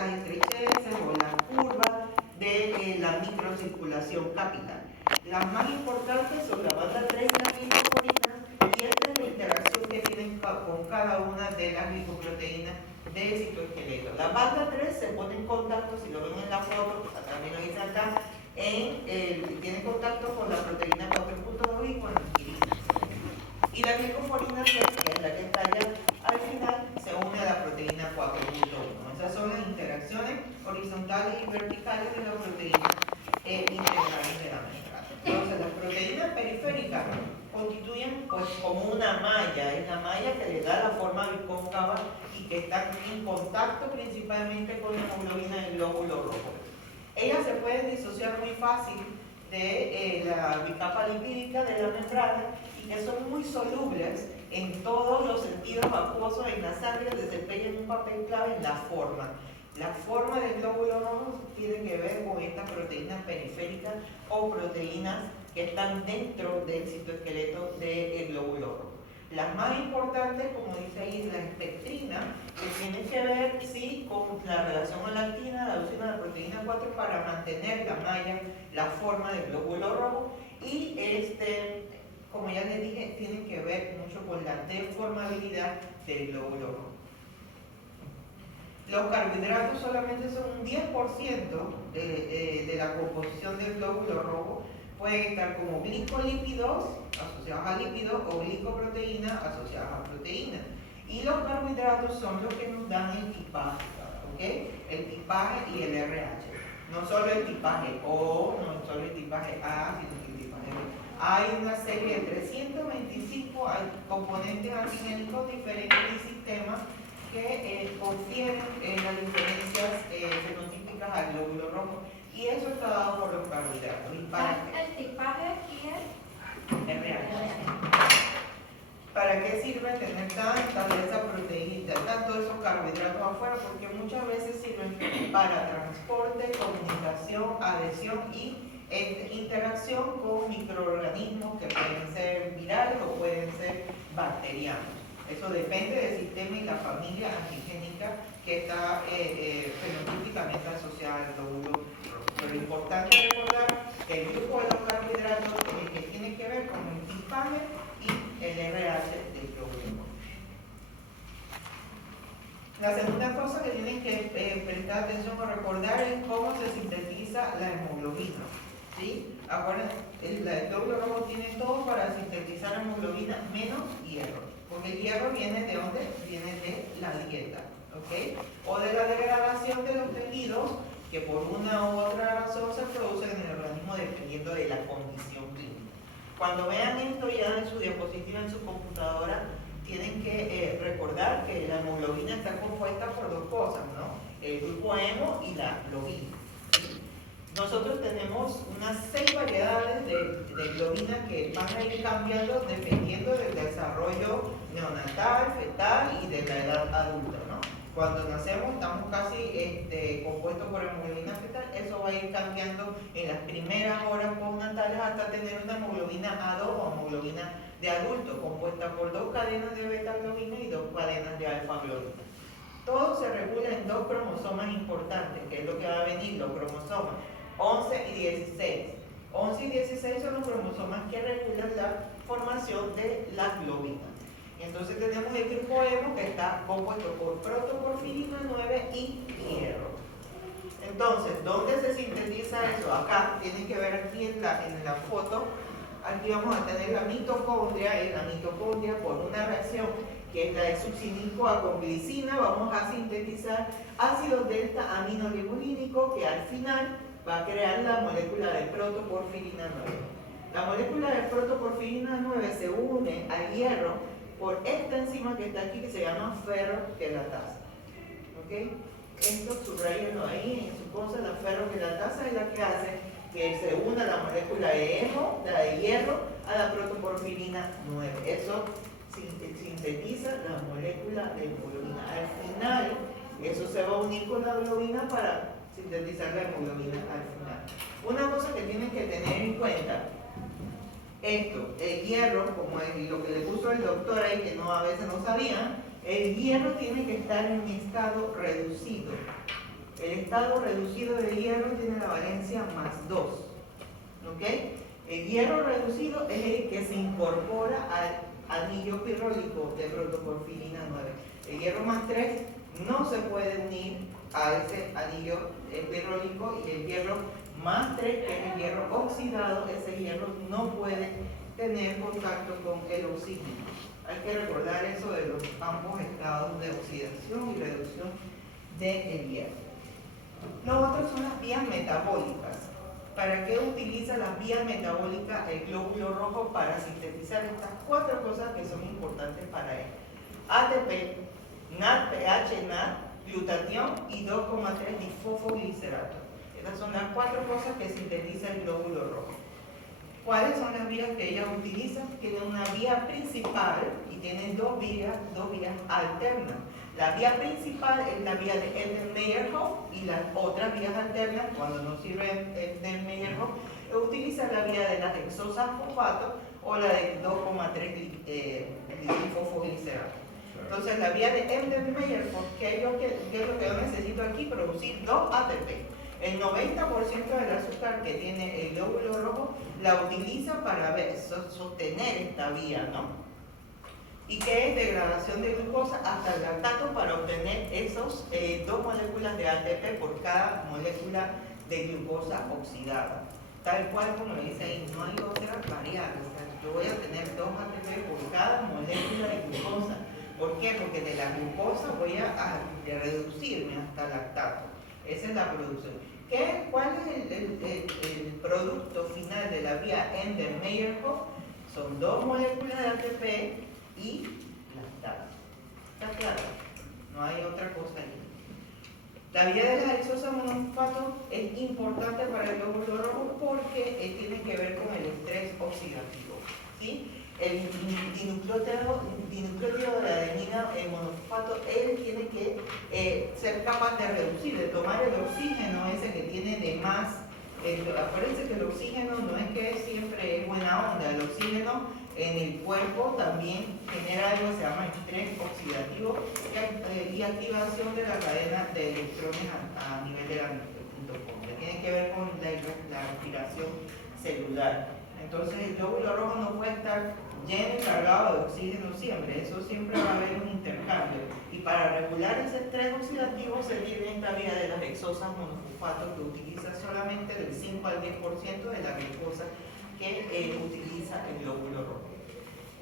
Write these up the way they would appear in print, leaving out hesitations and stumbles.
esas estrecheces o las curvas de la microcirculación capilar. Las más importantes son la banda 3 y la glicoporina, y esta es la interacción que tienen con cada una de las glicoproteínas del citoesqueleto. La banda 3 se pone en contacto, si lo ven en la foto, también lo dice acá, tiene contacto con la proteína 4.2 y con la aspirina. Y la glicoporina 6, que es la que está allá al final, se une a la proteína 4.1. Esas son las interacciones horizontales y verticales de la proteína integrales de la membrana. Entonces, las proteínas periféricas constituyen pues como una malla, es la malla que le da la forma bicóncava y que está en contacto principalmente con la hemoglobina del glóbulo rojo. Ellas se pueden disociar muy fácil de la bicapa lipídica de la membrana y que son muy solubles en todos los sentidos acuosos en la sangre, desempeñan un papel clave en la forma. La forma del glóbulo rojo tiene que ver con estas proteínas periféricas o proteínas que están dentro del citoesqueleto del glóbulo rojo. Las más importantes, como dice ahí, la espectrina, que tiene que ver sí, con la relación a la actina, la leucina, la proteína 4 para mantener la malla, la forma del glóbulo rojo, y como ya les dije, tienen que ver mucho con la deformabilidad del glóbulo rojo. Los carbohidratos solamente son un 10% de la composición del glóbulo rojo. Pueden estar como glicolípidos asociados a lípidos o glicoproteínas asociadas a proteínas. Y los carbohidratos son los que nos dan el tipaje, ¿okay? El tipaje y el RH. No solo el tipaje O, no solo el tipaje A, sino el tipaje B. Hay una serie de 325 componentes antigénicos diferentes y sistemas que confieren las diferencias fenotípicas al glóbulo rojo, y eso está dado por los carbohidratos. ¿Y para qué? El tipaje aquí es RH. ¿Para qué sirve tener tanta de esa proteína, tanto de esos carbohidratos afuera? Porque muchas veces sirven para transporte, comunicación, adhesión y interacción con microorganismos que pueden ser virales o pueden ser bacterianos. Eso depende del sistema y la familia antigénica que está fenotípicamente asociada al glóbulo rojo. Pero es importante recordar que el grupo de los carbohidratos es el que tiene que ver con el tipaje y el RH del glóbulo rojo. La segunda cosa que tienen que prestar atención o recordar es cómo se sintetiza la hemoglobina. ¿Sí? Acuérdense, el glóbulo rojo tiene todo para sintetizar hemoglobina menos hierro. Porque el hierro viene de ¿dónde? Viene de la dieta, ¿ok? O de la degradación de los tejidos que por una u otra razón se producen en el organismo dependiendo de la condición clínica. Cuando vean esto ya en su diapositiva, en su computadora, tienen que recordar que la hemoglobina está compuesta por dos cosas, ¿no? El grupo hemo y la globina. Nosotros tenemos unas 6 variedades de globina que van a ir cambiando dependiendo del desarrollo neonatal, fetal y de la edad adulta, ¿no? Cuando nacemos estamos casi compuestos por hemoglobina fetal, eso va a ir cambiando en las primeras horas postnatales hasta tener una hemoglobina A2 o hemoglobina de adulto, compuesta por 2 cadenas de beta-globina y 2 cadenas de alfa-globina. Todo se regula en 2 cromosomas importantes, que es lo que va a venir, los cromosomas 11 y 16. 11 y 16 son los cromosomas que regulan la formación de las globinas. Entonces tenemos el grupo hemo que está compuesto por protoporfirina 9 y hierro. Entonces, ¿dónde se sintetiza eso? Acá, tienen que ver aquí en la foto, aquí vamos a tener la mitocondria, y la mitocondria por una reacción que es la de succinil-CoA con glicina, vamos a sintetizar ácido delta aminolibulínico que al final va a crear la molécula de protoporfirina 9. La molécula de protoporfirina 9 se une al hierro por esta enzima que está aquí que se llama ferroquelatasa. ¿Ok? Esto subrayenlo ahí en su cosa, la ferroquelatasa es la que hace que se una la molécula de hemo, la de hierro, a la protoporfirina 9. Eso sintetiza la molécula de hemoglobina. Al final, eso se va a unir con la globina para sintetizar la hemoglobina al final. Una cosa que tienen que tener en cuenta, esto, el hierro, como es lo que le puso el doctor ahí, que a veces no sabían, el hierro tiene que estar en un estado reducido. El estado reducido de hierro tiene la valencia +2. ¿Ok? El hierro reducido es el que se incorpora al anillo pirrólico de protoporfirina 9. El hierro +3 no se puede unir a ese anillo pirrólico, y el hierro +3, que es el hierro oxidado, ese hierro no puede tener contacto con el oxígeno. Hay que recordar eso de los ambos estados de oxidación y reducción del hierro. Lo otro son las vías metabólicas. ¿Para qué utiliza las vías metabólicas el glóbulo rojo? Para sintetizar estas 4 cosas que son importantes para él: ATP, NAD, pH, NAD, glutatión y 2,3 difosfoglicerato. Estas son las 4 cosas que sintetiza el glóbulo rojo. ¿Cuáles son las vías que ellas utilizan? Tienen una vía principal y tienen dos vías alternas. La vía principal es la vía de Eden-Meyerhof, y las otras vías alternas, cuando no sirve Eden-Meyerhof, utilizan la vía de las hexosas fosfato o la de 2,3 difosfoglicerato. Entonces, la vía de Eden-Meyerhof, ¿qué es lo que yo necesito aquí? Producir 2 ATP. El 90% del azúcar que tiene el glóbulo rojo la utiliza para sostener esta vía, ¿no? Y que es degradación de glucosa hasta el lactato para obtener esos 2 moléculas de ATP por cada molécula de glucosa oxidada. Tal cual como dice ahí, no hay otra variable. O sea, yo voy a tener 2 ATP por cada molécula de glucosa. ¿Por qué? Porque de la glucosa voy a reducirme hasta el lactato. Esa es la producción. ¿Cuál es el producto final de la vía Eden-Meyerhof? Son 2 moléculas de ATP y lactato. ¿Está claro? No hay otra cosa ahí. La vía de las hexosas monofosfato es importante para el glóbulo rojo porque tiene que ver con el estrés oxidativo, ¿sí? El dinucleótido de la adenina monofosfato, él tiene que ser capaz de reducir, de tomar el oxígeno ese que tiene de más. Acuérdense que el oxígeno no es que siempre es buena onda. El oxígeno en el cuerpo también genera algo que se llama estrés oxidativo y activación de la cadena de electrones a nivel de la mitocondria. Tiene que ver con la respiración celular. Entonces, el glóbulo rojo no puede estar lleno y cargado de oxígeno siempre. Eso siempre va a haber un intercambio. Y para regular ese estrés oxidativo se tiene esta vía de las hexosas monofosfato, que utiliza solamente del 5 al 10% de la glucosa que utiliza el glóbulo rojo.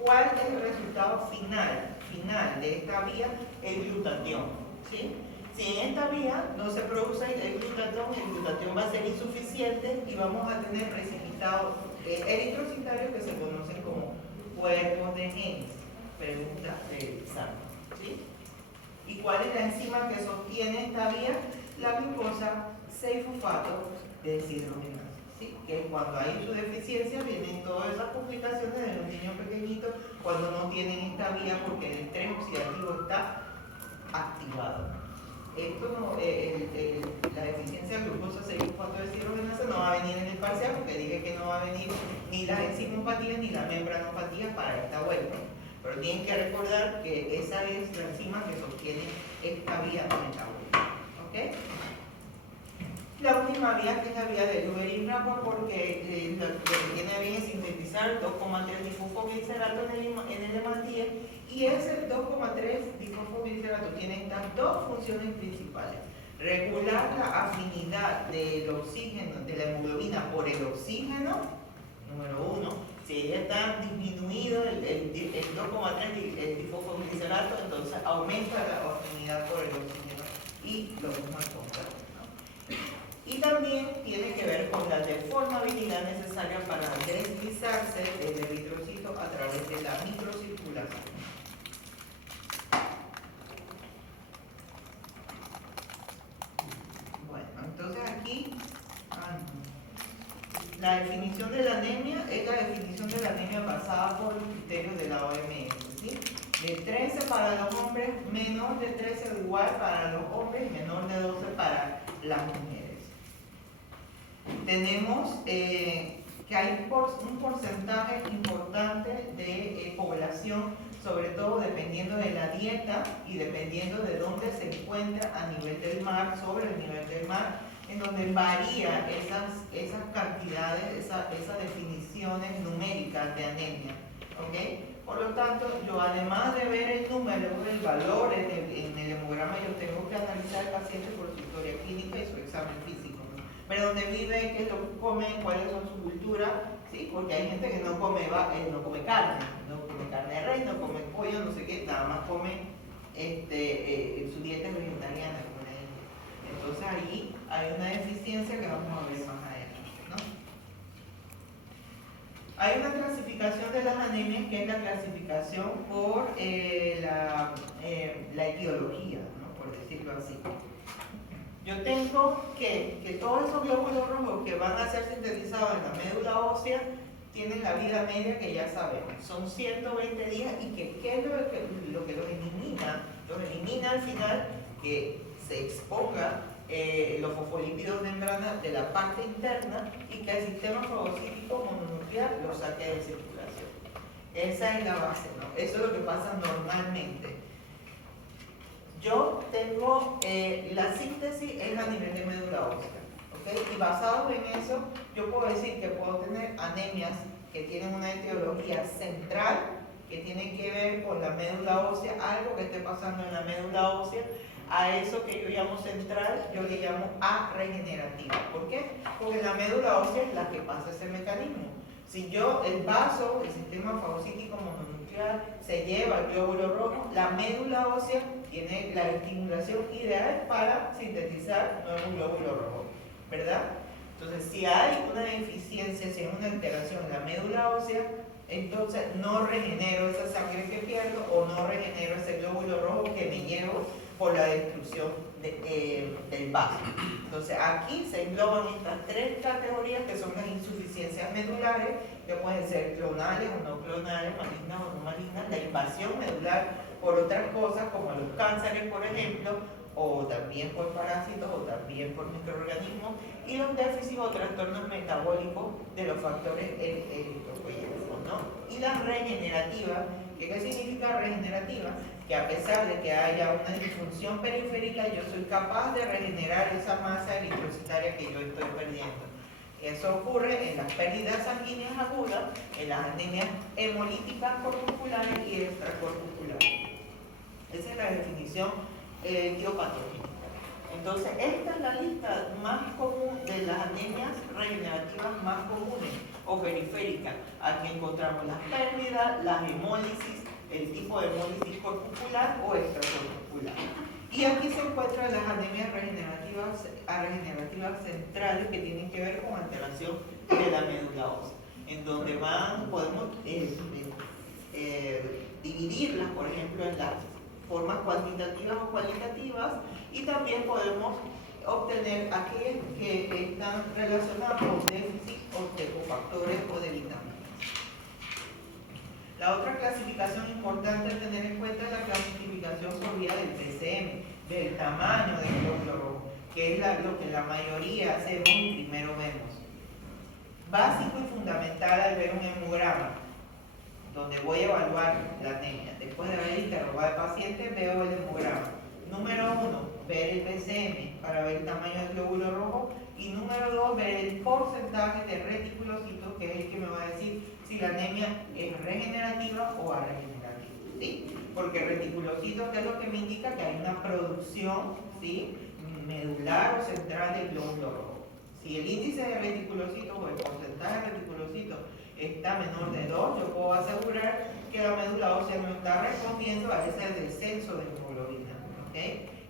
¿Cuál es el resultado final de esta vía? El glutatión, ¿sí? Si en esta vía no se produce el glutatión va a ser insuficiente y vamos a tener precipitados eritrocitarios que se conocen como cuerpos de genes. Pregunta de examen, ¿sí? ¿Y cuál es la enzima que sostiene esta vía? La glucosa 6-fosfato deshidrogenasa, ¿sí? Que cuando hay su deficiencia vienen todas esas complicaciones de los niños pequeñitos cuando no tienen esta vía porque el estrés oxidativo está activado. Esto no, la deficiencia de glucosa 6-fosfato deshidrogenasa no va a venir en el parcial, porque dije que no va a venir ni las enzimopatías ni la membranopatía para esta vuelta. Pero tienen que recordar que esa es la enzima que sostiene esta vía metabólica. ¿Ok? La última vía, que es la vía de Luberin-Rappa, porque lo que tiene bien es sintetizar 2,3 difosfoglicerato en el hematía, y ese 2,3 difosfoglicerato tiene estas 2 funciones principales: regular la afinidad del oxígeno, de la hemoglobina por el oxígeno, número 1. Si ella está disminuido el 2,3 difosfoglicerato, entonces aumenta la afinidad por el oxígeno, y lo mismo al contrario. Y también tiene que ver con la deformabilidad necesaria para deslizarse el eritrocito a través de la microcirculación. Bueno, entonces aquí la definición de la anemia es la definición de la anemia basada por los criterios de la OMS, ¿sí? De 13 para los hombres, menor de 13 o igual para los hombres, menor de 12 para las mujeres. Tenemos que hay un porcentaje importante de población sobre todo dependiendo de la dieta y dependiendo de dónde se encuentra a nivel del mar, sobre el nivel del mar, en donde varía esas cantidades, esas definiciones numéricas de anemia. ¿Okay? Por lo tanto, yo además de ver el número, el valor en el hemograma, yo tengo que analizar al paciente por su historia clínica y su examen físico, ¿no? Ver dónde vive, qué es lo que come, cuáles son su cultura, ¿sí? Porque hay gente que no come carne, no come carne de res, no come pollo, no sé qué, nada más come su dieta es vegetariana, como le dije. Entonces ahí hay una deficiencia que vamos a ver más adelante, ¿no? Hay una clasificación de las anemias que es la clasificación por la etiología, ¿no? Por decirlo así. Yo tengo que todos esos glóbulos rojos que van a ser sintetizados en la médula ósea tienen la vida media que ya sabemos, son 120 días y ¿qué es lo que los elimina? Los elimina al final que se exponga los fosfolípidos membrana de la parte interna y que el sistema fagocítico mononuclear lo saque de circulación. Esa es la base, ¿no? Eso es lo que pasa normalmente. Yo tengo, la síntesis es a nivel de médula ósea, ¿okay? Y basado en eso, yo puedo decir que puedo tener anemias que tienen una etiología central, que tienen que ver con la médula ósea, algo que esté pasando en la médula ósea. A eso que yo llamo central, yo le llamo arregenerativa. ¿Por qué? Porque la médula ósea es la que pasa ese mecanismo. Si yo, el vaso, el sistema fagocítico mononuclear, se lleva el glóbulo rojo, la médula ósea tiene la estimulación ideal para sintetizar nuevo glóbulo rojo, ¿verdad? Entonces, si hay una deficiencia, si hay una alteración en la médula ósea, entonces no regenero esa sangre que pierdo o no regenero ese glóbulo rojo que me llevo por la destrucción del vaso. Entonces aquí se engloban estas tres categorías que son las insuficiencias medulares, que pueden ser clonales o no clonales, malignas o no malignas, la invasión medular por otras cosas como los cánceres, por ejemplo, o también por parásitos o también por microorganismos, y los déficits o trastornos metabólicos de los factores eritropoyéticos, ¿no? Y la regenerativa, ¿qué significa regenerativa? Que a pesar de que haya una disfunción periférica, yo soy capaz de regenerar esa masa eritrocitaria que yo estoy perdiendo. Eso ocurre en las pérdidas sanguíneas agudas, en las anemias hemolíticas corpusculares y extracorpusculares. Esa es la definición etiopatológica. Entonces, esta es la lista más común de las anemias regenerativas más comunes o periféricas. Aquí encontramos las pérdidas, las hemólisis, el tipo de hemólisis corpuscular o extracorpuscular. Y aquí se encuentran las anemias regenerativas centrales que tienen que ver con alteración de la médula ósea, en donde podemos dividirlas, por ejemplo, en las formas cuantitativas o cualitativas, y también podemos obtener aquellas que están relacionadas con déficit o de cofactores o de vitaminas. La otra clasificación importante a tener en cuenta es la clasificación por vía del PCM, del tamaño del glóbulo rojo, que es lo que la mayoría hacemos y primero vemos. Básico y fundamental al ver un hemograma, donde voy a evaluar la anemia. Después de haber interrogado al paciente, veo el hemograma. Número 1, ver el PCM para ver el tamaño del glóbulo rojo. Y número 2, ver el porcentaje de reticulocitos, que es el que me va a decir si la anemia es regenerativa o arregenerativa, ¿sí? Porque reticulocitos, que es lo que me indica que hay una producción, ¿sí?, medular o central del glóbulo rojo. Si el índice de reticulocitos o el porcentaje de reticulocitos está menor de 2, yo puedo asegurar que la médula ósea no está respondiendo a ese descenso de hemoglobina, ¿ok?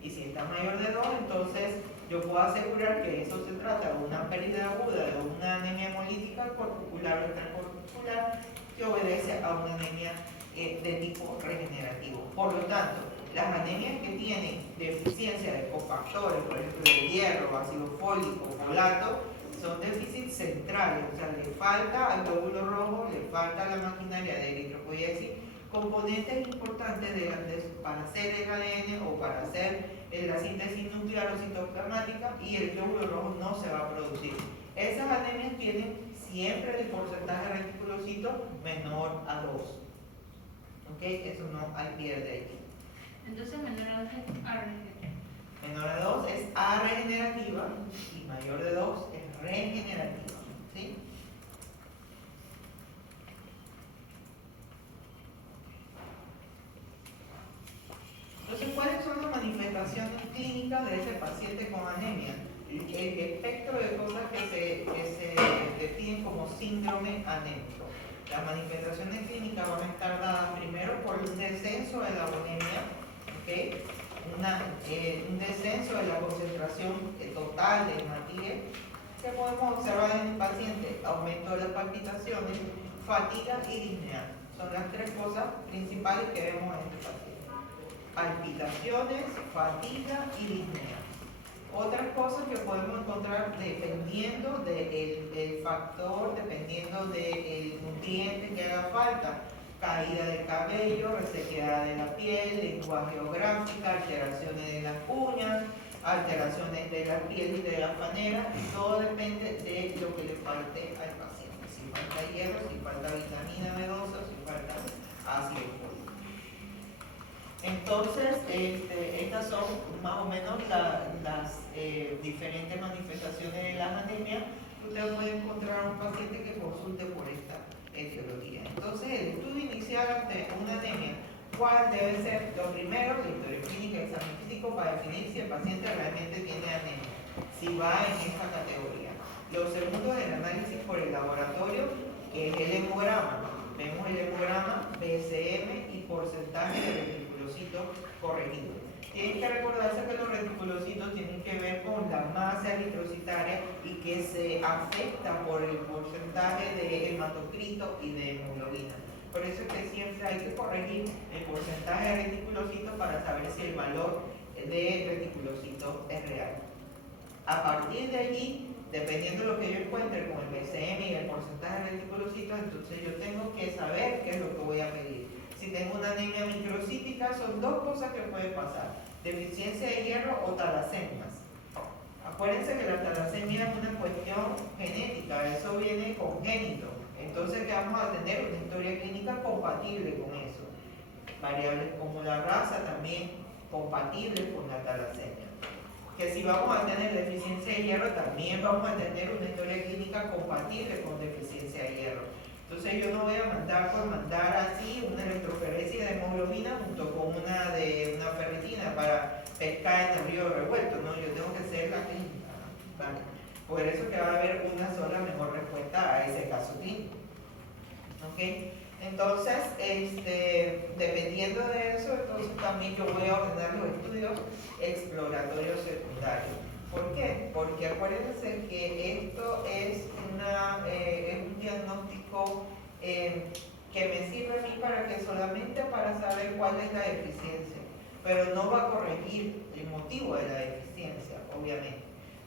Y si está mayor de 2, entonces yo puedo asegurar que eso se trata de una pérdida aguda, de una anemia hemolítica corpuscular o extracorpuscular que obedece a una anemia de tipo regenerativo. Por lo tanto, las anemias que tienen deficiencia de cofactores, por ejemplo, de hierro, ácido fólico, folato, son déficits centrales, o sea, le falta al glóbulo rojo, le falta a la maquinaria de eritropoiesis, componentes importantes para hacer el ADN o para hacer la síntesis nuclear o citoplasmática, y el glóbulo rojo no se va a producir. Esas anemias tienen siempre el porcentaje de reticulocitos menor a 2. ¿Ok? Eso no hay pierde allí. Entonces menor a 2 es A regenerativa. Menor a 2 es A regenerativa y mayor de 2 es regenerativa. ¿Sí? Entonces, ¿cuáles son las manifestaciones clínicas de ese paciente con anemia? El espectro de cosas que se definen como síndrome anémico. Las manifestaciones clínicas van a estar dadas primero por un descenso de la anemia, ¿okay? Un descenso de la concentración total de hematía, que podemos observar en el paciente: aumento de las palpitaciones, fatiga y disnea. Son las tres cosas principales que vemos en este paciente: palpitaciones, fatiga y disnea. Otras cosas que podemos encontrar dependiendo del factor, dependiendo del nutriente que haga falta: caída de cabello, resequedad de la piel, lenguaje geográfica, alteraciones de las uñas, alteraciones de la piel y de la panera. Todo depende de lo que le falte al paciente: si falta hierro, si falta vitamina B12, si falta ácido fólico. Entonces, estas son más o menos las diferentes manifestaciones de la anemia que usted puede encontrar a un paciente que consulte por esta etiología. Entonces, el estudio inicial ante una anemia, ¿cuál debe ser? Lo primero, la historia clínica y examen físico para definir si el paciente realmente tiene anemia, si va en esta categoría. Lo segundo es el análisis por el laboratorio, que es el hemograma. Vemos el hemograma, BCM y porcentaje de reticulocitos corregidos. Tienen que recordarse que los reticulocitos tienen que ver con la masa eritrocitaria y que se afecta por el porcentaje de hematocrito y de hemoglobina. Por eso es que siempre hay que corregir el porcentaje de reticulocitos para saber si el valor de reticulocitos es real. A partir de allí, dependiendo de lo que yo encuentre con el BCM y el porcentaje de reticulocitos, entonces yo tengo que saber qué es lo que voy a pedir. Si tengo una anemia microcítica, son dos cosas que pueden pasar: deficiencia de hierro o talasemias. Acuérdense que la talasemia es una cuestión genética, eso viene congénito. Entonces, que vamos a tener una historia clínica compatible con eso. Variables como la raza también compatibles con la talasemia. Que si vamos a tener deficiencia de hierro, también vamos a tener una historia clínica compatible con deficiencia de hierro. Entonces yo no voy a mandar por mandar así una electroferesia de hemoglobina junto con una ferritina para pescar en el río revuelto, ¿no? Yo tengo que hacer la clínica, ¿vale? Por eso que va a haber una sola mejor respuesta a ese caso clínico. ¿Ok? Entonces, dependiendo de eso, entonces también yo voy a ordenar los estudios exploratorios secundarios. ¿Por qué? Porque acuérdense que esto es un diagnóstico que me sirve a mí solamente para saber cuál es la deficiencia, pero no va a corregir el motivo de la deficiencia, obviamente.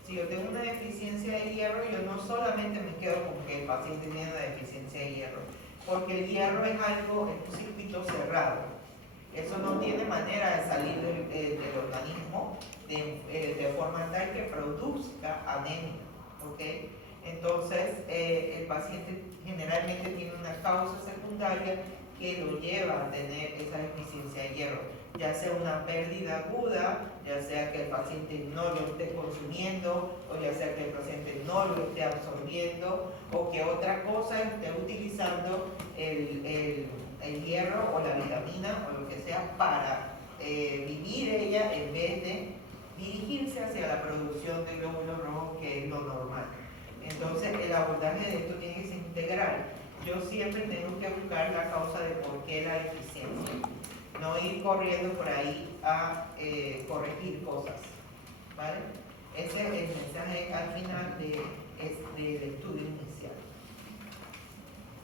Si yo tengo una deficiencia de hierro, yo no solamente me quedo con que el paciente tiene una deficiencia de hierro, porque el hierro es un circuito cerrado. Eso no tiene manera de salir del organismo de forma tal que produzca anemia, ¿ok? Entonces, el paciente generalmente tiene una causa secundaria que lo lleva a tener esa deficiencia de hierro, ya sea una pérdida aguda, ya sea que el paciente no lo esté consumiendo, o ya sea que el paciente no lo esté absorbiendo, o que otra cosa esté utilizando el hierro o la vitamina o lo que sea para vivir ella en vez de dirigirse hacia la producción de glóbulos rojos, que es lo normal. Entonces, el abordaje de esto tiene que ser integral. Yo siempre tengo que buscar la causa de por qué la deficiencia, no ir corriendo por ahí a corregir cosas, ¿vale? Ese es el mensaje al final del estudio inicial.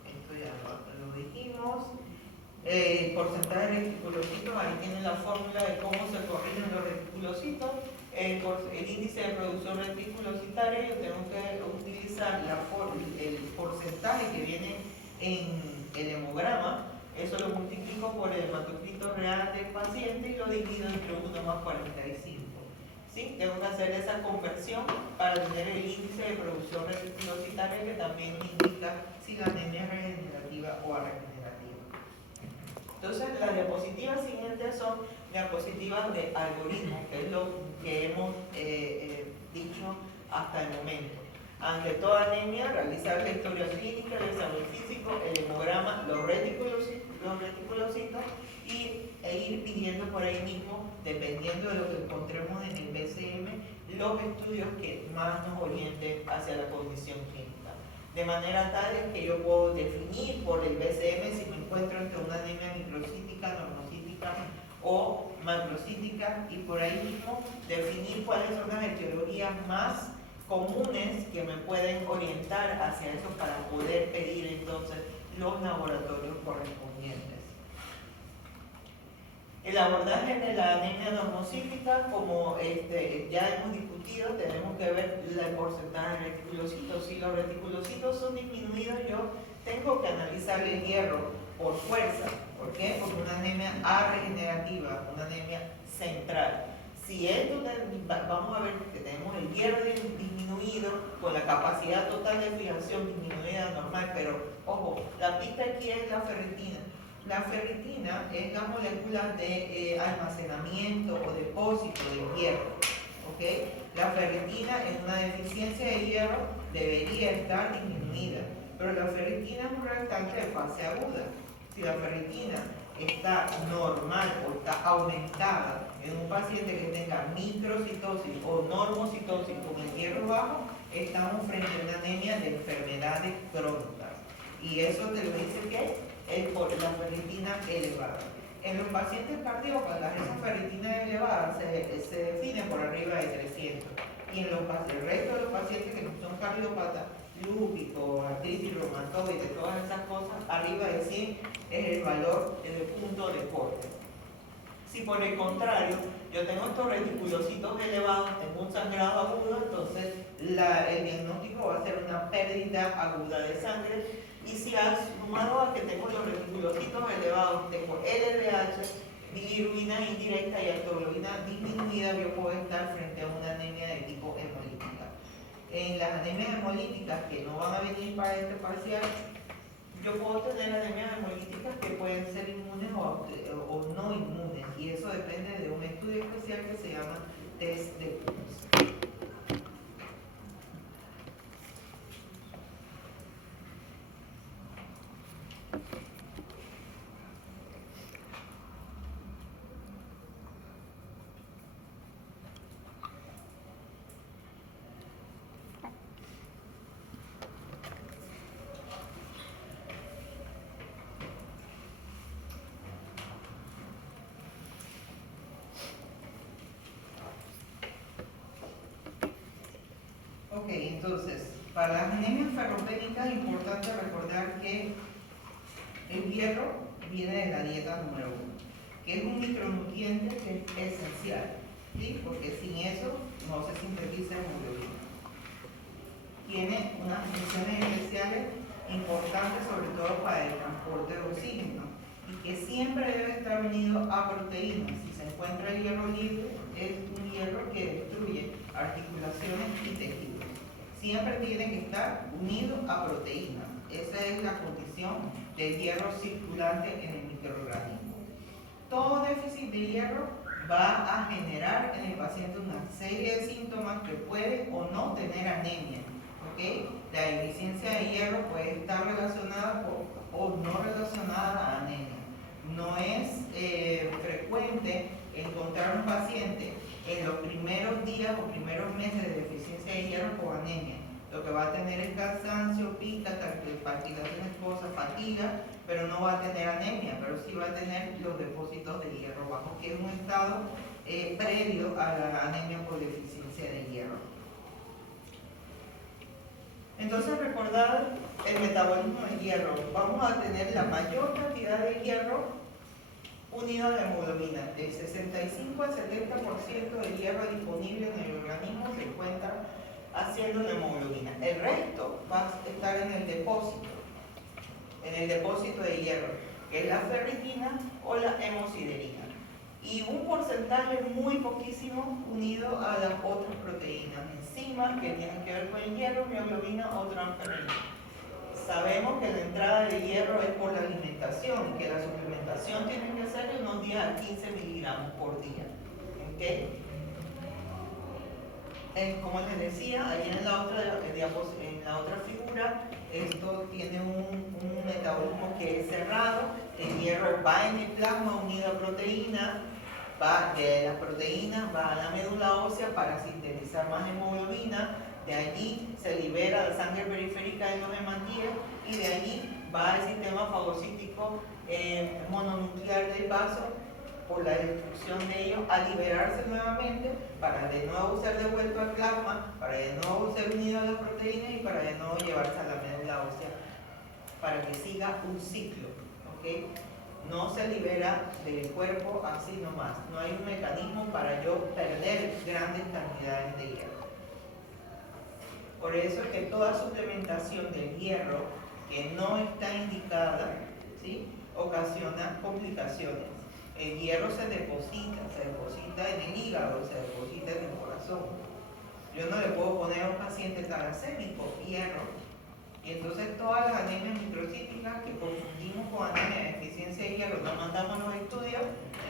Esto ya lo dijimos. El porcentaje de reticulocitos, ahí tienen la fórmula de cómo se corrigen los reticulocitos. El índice de producción reticulocitaria, yo tengo que utilizar el porcentaje que viene en el hemograma. Eso lo multiplico por el hematocrito real del paciente y lo divido entre 1 más 45. ¿Sí? Tengo que hacer esa conversión para tener el índice de producción reticulocitaria, que también indica si la anemia es regenerativa o regenerativa. Entonces, las diapositivas siguientes son diapositivas de algoritmos, que es lo que hemos dicho hasta el momento. Ante toda anemia, realizar la historia clínica, el examen físico, el hemograma, los reticulocitos e ir pidiendo por ahí mismo, dependiendo de lo que encontremos en el BCM, los estudios que más nos orienten hacia la condición clínica. De manera tal es que yo puedo definir por el BCM si me encuentro entre una anemia microcítica, normocítica o macrocítica, y por ahí mismo definir cuáles son las etiologías más comunes que me pueden orientar hacia eso para poder pedir entonces los laboratorios correspondientes. El abordaje de la anemia normocítica, como ya hemos discutido, tenemos que ver el porcentaje de reticulocitos. Si los reticulocitos son disminuidos, yo tengo que analizar el hierro por fuerza. ¿Por qué? Porque una anemia arregenerativa, una anemia central. Si esto, vamos a ver que tenemos el hierro disminuido, con la capacidad total de fijación disminuida normal, pero ojo, la pista aquí es la ferritina. La ferritina es la molécula de almacenamiento o depósito de hierro. ¿Okay? La ferritina en una deficiencia de hierro debería estar disminuida, pero la ferritina es un reactante de fase aguda. Si la ferritina está normal o está aumentada en un paciente que tenga microcitosis o normocitosis con el hierro bajo, estamos frente a una anemia de enfermedades crónicas. Y eso te lo dice que es por la ferritina elevada. En los pacientes cardiópatas, esa ferritina elevada se define por arriba de 300. Y en el resto de los pacientes que no son cardiópatas, lúpicos, artritis reumatoide, todas esas cosas, arriba de 100 es el valor del punto de corte. Si por el contrario yo tengo estos reticulocitos elevados, tengo un sangrado agudo, entonces el diagnóstico va a ser una pérdida aguda de sangre. Y si sumado a que tengo los reticulocitos elevados, tengo LRH, bilirrubina indirecta y altoglobina disminuida, yo puedo estar frente a una anemia de tipo hemolítica. En las anemias hemolíticas que no van a venir para este parcial, yo puedo tener anemias hemolíticas que pueden ser inmunes o no inmunes, y eso depende de un estudio especial que se llama test de Kuhn. Ok, entonces, para las anemias ferropénicas es importante recordar que el hierro viene de la dieta número 1, que es un micronutriente que es esencial, ¿sí? Porque sin eso no se sintetiza hemoglobina. Tiene unas funciones especiales importantes, sobre todo para el transporte de oxígeno, y que siempre debe estar unido a proteínas. Si se encuentra el hierro libre, es un hierro que destruye articulaciones y tejidos. Siempre tiene que estar unido a proteínas. Esa es la condición del hierro circulante en el microorganismo. Todo déficit de hierro va a generar en el paciente una serie de síntomas que puede o no tener anemia. ¿Okay? La deficiencia de hierro puede estar relacionada o no relacionada a anemia. No es frecuente encontrar un paciente en los primeros días o primeros meses de deficiencia de hierro con anemia. Lo que va a tener es cansancio, pica, palpitaciones, cosas, fatiga, pero no va a tener anemia, pero sí va a tener los depósitos de hierro bajo, que es un estado previo a la anemia por deficiencia de hierro. Entonces, recordar el metabolismo del hierro. Vamos a tener la mayor cantidad de hierro unido a la hemoglobina. Del 65 al 70% del hierro disponible en el organismo se encuentra haciendo la hemoglobina. El resto va a estar en el depósito de hierro, que es la ferritina o la hemosiderina. Y un porcentaje muy poquísimo unido a las otras proteínas, enzimas que tienen que ver con el hierro, mioglobina o transferrina. sabemos que la entrada de hierro es por la alimentación y que la suplementación tiene que ser de unos 10 a 15 miligramos por día. ¿Ok? Como les decía, ahí en la otra figura, esto tiene un metabolismo que es cerrado. El hierro va en el plasma unido a proteína, va de las proteínas, va a la médula ósea para sintetizar más hemoglobina. De allí se libera la sangre periférica de los hematíes y de allí va al sistema fagocítico mononuclear del vaso por la destrucción de ellos a liberarse nuevamente para de nuevo ser devuelto al plasma, para de nuevo ser unido a las proteínas y para de nuevo llevarse a la médula ósea para que siga un ciclo. ¿Okay? No se libera del cuerpo así nomás, no hay un mecanismo para yo perder grandes cantidades de hierro. Por eso es que toda suplementación del hierro que no está indicada, ¿sí?, ocasiona complicaciones. El hierro se deposita en el hígado, se deposita en el corazón. Yo no le puedo poner a un paciente talasémico hierro. Y entonces todas las anemias microcíticas que confundimos con anemia de deficiencia de hierro, nos mandamos los estudios,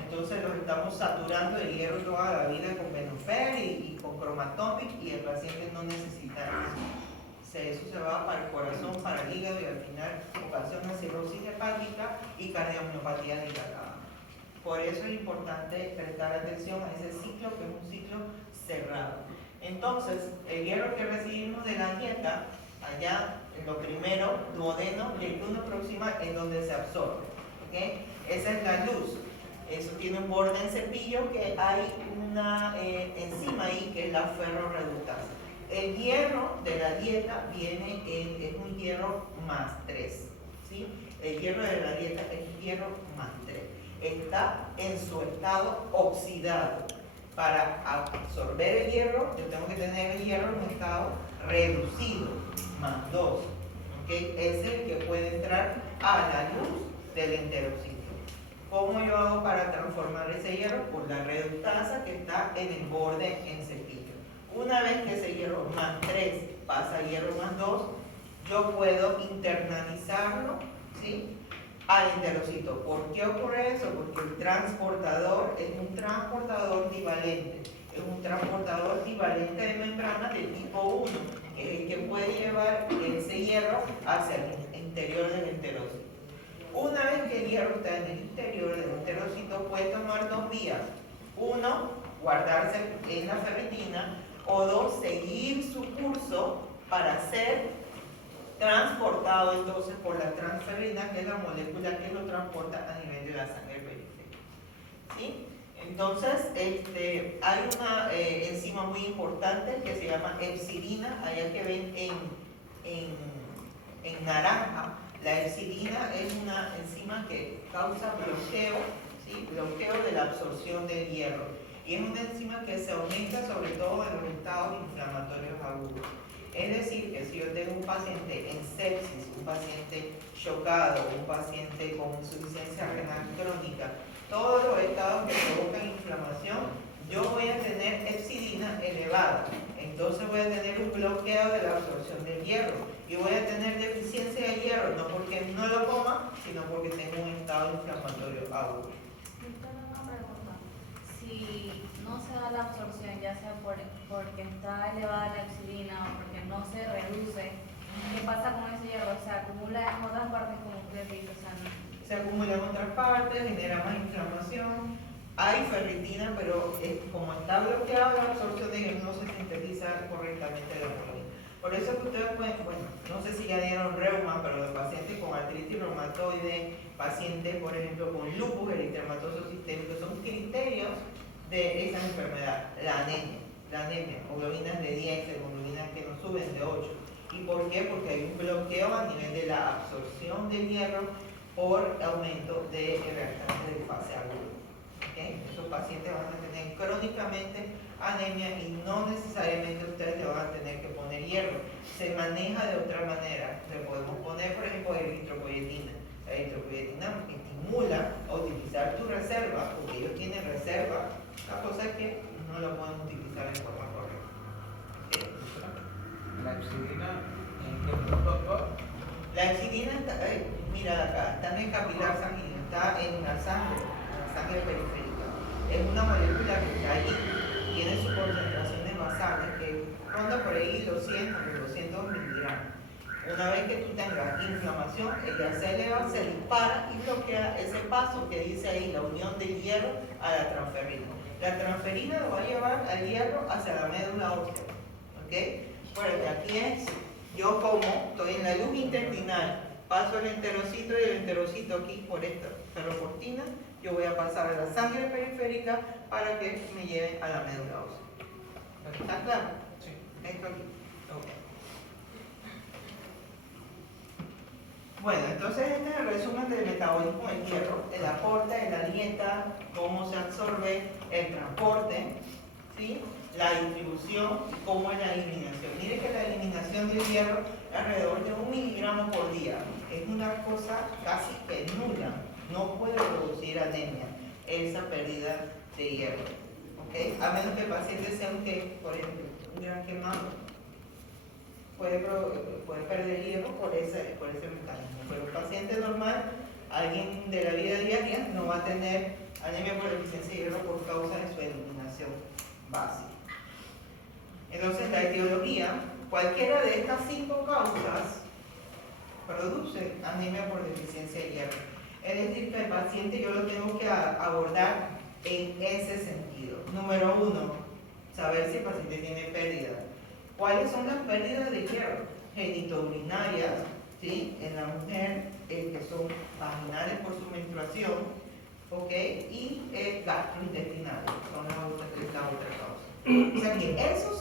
entonces los estamos saturando de hierro toda la vida con Venofer y con Chromatopic y el paciente no necesita eso. Eso se va para el corazón, para el hígado y al final ocasiona cirrosis hepática y cardiomiopatía dilatada. Por eso es importante prestar atención a ese ciclo que es un ciclo cerrado. Entonces, el hierro que recibimos de la dieta, allá en lo primero, duodeno y el gluno proximal es donde se absorbe. ¿Okay? Esa es la luz. Eso tiene un borde en cepillo que hay una enzima ahí que es la ferroreductasa. El hierro de la dieta es un hierro más 3. ¿Sí? El hierro de la dieta es hierro más 3. Está en su estado oxidado. Para absorber el hierro, yo tengo que tener el hierro en un estado reducido, más 2. ¿Okay? Es el que puede entrar a la luz del enterociclo. ¿Cómo yo hago para transformar ese hierro? Por la reductasa que está en el borde en cepillo. Una vez que ese hierro más 3 pasa a hierro más 2, yo puedo internalizarlo, ¿sí?, al enterocito. ¿Por qué ocurre eso? Porque el transportador es un transportador divalente. Es un transportador divalente de membrana de tipo 1, que es el que puede llevar ese hierro hacia el interior del enterocito. Una vez que el hierro está en el interior del enterocito, puede tomar 2 vías. 1, guardarse en la ferritina, o 2, seguir su curso para ser transportado entonces por la transferrina, que es la molécula que lo transporta a nivel de la sangre periférica. ¿Sí? Entonces, hay una enzima muy importante que se llama epsilina, allá que ven en naranja. La epsilina es una enzima que causa bloqueo, ¿sí?, bloqueo de la absorción del hierro. Y es una enzima que se aumenta sobre todo en los estados inflamatorios agudos. Es decir, que si yo tengo un paciente en sepsis, un paciente chocado, un paciente con insuficiencia renal crónica, todos los estados que provocan inflamación, yo voy a tener epsilina elevada. Entonces voy a tener un bloqueo de la absorción del hierro. Y voy a tener deficiencia de hierro, no porque no lo coma, sino porque tengo un estado inflamatorio agudo. Si no se da la absorción, ya sea porque está elevada la epsilina o porque no se reduce, ¿qué pasa con ese hierro? ¿Se acumula en otras partes como usted dice? Se acumula en otras partes, genera más inflamación. Hay ferritina, pero como está bloqueada la absorción de hierro, no se sintetiza correctamente la hemoglobina. Por eso que ustedes pueden, bueno, no sé si ya dieron reuma, pero los pacientes con artritis reumatoide, pacientes, por ejemplo, con lupus eritematoso sistémico, son criterios de esa enfermedad. La anemia, hemoglobinas de 10, hemoglobinas que no suben de 8. ¿Y por qué? Porque hay un bloqueo a nivel de la absorción del hierro por aumento de reactantes de fase aguda. ¿Okay? Esos pacientes van a tener crónicamente anemia y no necesariamente ustedes le van a tener que poner hierro. Se maneja de otra manera. Le podemos poner, por ejemplo, eritropoyetina. La eritropoyetina estimula a utilizar tu reserva, porque ellos tienen reserva. La cosa es que no lo pueden utilizar en forma correcta. ¿Okay? La epsilina, ¿en qué punto actúa? La ferritina está, mira acá, está en el capilar sanguíneo, está en la sangre periférica. Es una molécula que está ahí, tiene sus concentraciones basales que ronda por ahí los 100 o los 200 miligramos. Una vez que tú tengas inflamación, ella se eleva, se dispara y bloquea ese paso que dice ahí, la unión del hierro a la transferrina. La transferina lo va a llevar al hierro hacia la médula ósea. ¿Ok? Bueno, aquí es, yo como, estoy en la luz intestinal, paso el enterocito y el enterocito aquí por esta ferroportina, yo voy a pasar a la sangre periférica para que me lleve a la médula ósea. ¿Está claro? Sí. Esto aquí. Ok. Bueno, entonces este es el resumen del metabolismo del hierro, el aporte de la dieta, cómo se absorbe, el transporte, ¿sí? La distribución y cómo es la eliminación. Mire que la eliminación del hierro es alrededor de 1 miligramo por día. Es una cosa casi que nula. No puede producir anemia esa pérdida de hierro. ¿Okay? A menos que el paciente sea por ejemplo, un gran quemado. Puede perder hierro por ese mecanismo. Pero el paciente normal, alguien de la vida diaria, no va a tener anemia por deficiencia de hierro por causa de su eliminación básica. Entonces, la etiología, cualquiera de estas 5 causas produce anemia por deficiencia de hierro. Es decir, que el paciente yo lo tengo que abordar en ese sentido. Número 1, saber si el paciente tiene pérdida. ¿Cuáles son las pérdidas de hierro? Genitourinarias, ¿sí? En la mujer, que son vaginales por su menstruación, ¿ok? Y gastrointestinales, son la otra causa. O sea que esos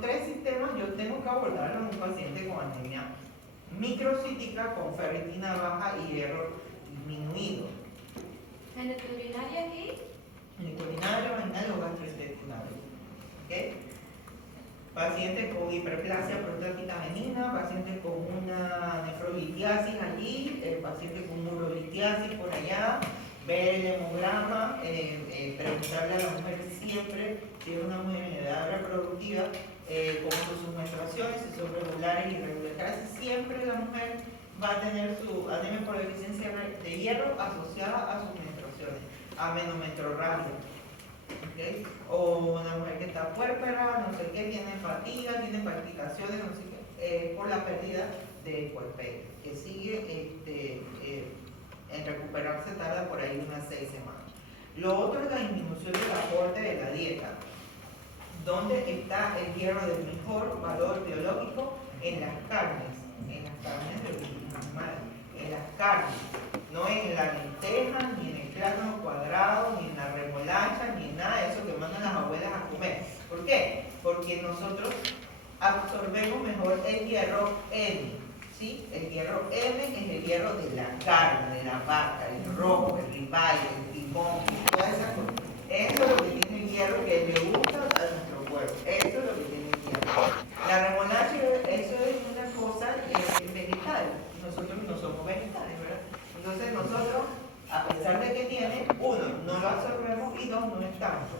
3 sistemas, yo tengo que abordarlos en un paciente con anemia microcítica, con ferritina baja y hierro disminuido. ¿Genitourinarias y? Genitourinarias, vaginales o gastrointestinales. ¿Ok? Pacientes con hiperplasia prostática benigna, pacientes con una nefrolitiasis allí, pacientes con urolitiasis por allá, ver el hemograma, preguntarle a la mujer siempre si es una mujer en edad reproductiva, cómo son sus menstruaciones, si son regulares y irregulares. Siempre la mujer va a tener su anemia por deficiencia de hierro asociada a sus menstruaciones, amenometrorragia. ¿Okay? O una mujer que está puérpera, no sé qué, tiene fatiga, tiene palpitaciones, no sé qué, por la pérdida de puerperio, que sigue en recuperarse, tarda por ahí unas 6 semanas. Lo otro es la disminución del aporte de la dieta. ¿Dónde está el hierro del mejor valor biológico? En las carnes de origen animal, en las carnes, no en la lenteja, ni en el plátano cuadrado, ni en la remolacha, ni en nada de eso que mandan las abuelas a comer. ¿Por qué? Porque nosotros absorbemos mejor el hierro M, ¿sí? El hierro M es el hierro de la carne, de la vaca, el rojo, el ribeye, el timón, todas esas cosas. Eso es lo que tiene el hierro que le gusta a nuestro cuerpo. Eso es lo que tiene el hierro. La remolacha, eso es una cosa vegetal. Nosotros no somos vegetales, ¿verdad? Entonces nosotros, a pesar de que tiene, 1, no lo absorbemos y 2, no es tanto.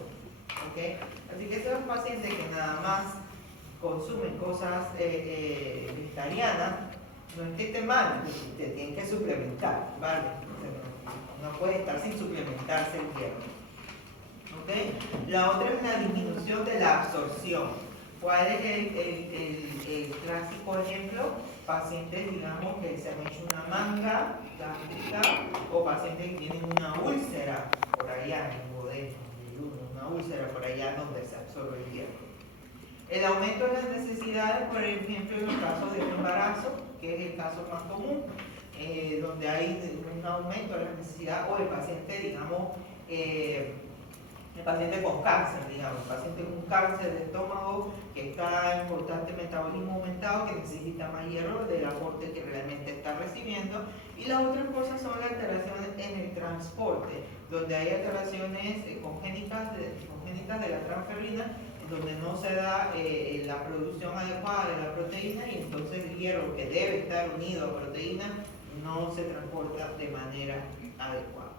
¿Okay? Así que esos pacientes que nada más consumen cosas vegetarianas, no es que esté mal, te tienen que suplementar, ¿vale? No puede estar sin suplementarse el hierro. ¿Okay? La otra es la disminución de la absorción. ¿Cuál es el clásico ejemplo? Pacientes, digamos, que se han hecho una manga gástrica o pacientes que tienen una úlcera por allá en el duodeno, una úlcera por allá donde se absorbe el hierro. El aumento de las necesidades, por ejemplo, en los casos de embarazo, que es el caso más común, donde hay un aumento de la necesidad, o el paciente, digamos, el paciente con cáncer, digamos, el paciente con cáncer de estómago que está en constante metabolismo aumentado, que necesita más hierro del aporte que realmente está recibiendo. Y las otras cosas son las alteraciones en el transporte, donde hay alteraciones congénitas de la transferrina, donde no se da la producción adecuada de la proteína y entonces el hierro que debe estar unido a proteína no se transporta de manera adecuada.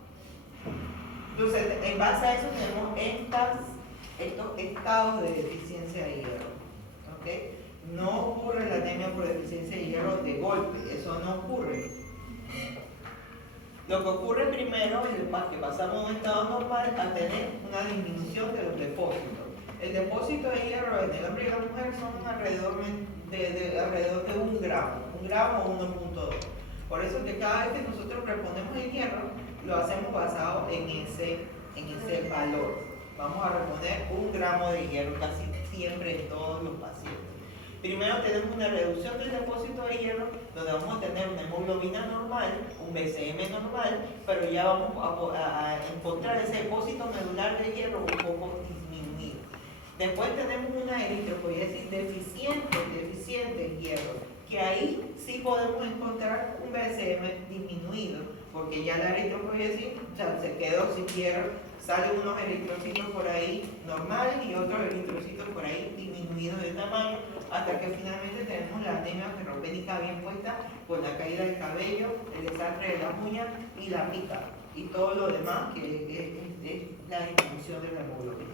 Entonces, en base a eso tenemos estos estados de deficiencia de hierro. ¿Okay? No ocurre la anemia por deficiencia de hierro de golpe, eso no ocurre. Lo que ocurre primero es que pasamos de un estado normal a tener una disminución de los depósitos. El depósito de hierro en el hombre y la mujer son alrededor de 1 gramo o 1.2. Por eso que cada vez que nosotros reponemos el hierro, lo hacemos basado en ese valor. Vamos a reponer 1 gramo de hierro casi siempre en todos los pacientes. Primero tenemos una reducción del depósito de hierro, donde vamos a tener una hemoglobina normal, un BCM normal, pero ya vamos a encontrar ese depósito medular de hierro un poco disminuido. Después tenemos una eritropoiesis deficiente en hierro, que ahí sí podemos encontrar un BCM disminuido, porque ya la eritropoiesis ya se quedó sin hierro, salen unos eritrocitos por ahí normales y otros eritrocitos por ahí disminuidos de tamaño, hasta que finalmente tenemos la anemia ferropénica bien puesta, con la caída del cabello, el desastre de las uñas y la pica, y todo lo demás que es la disminución de la hemoglobina.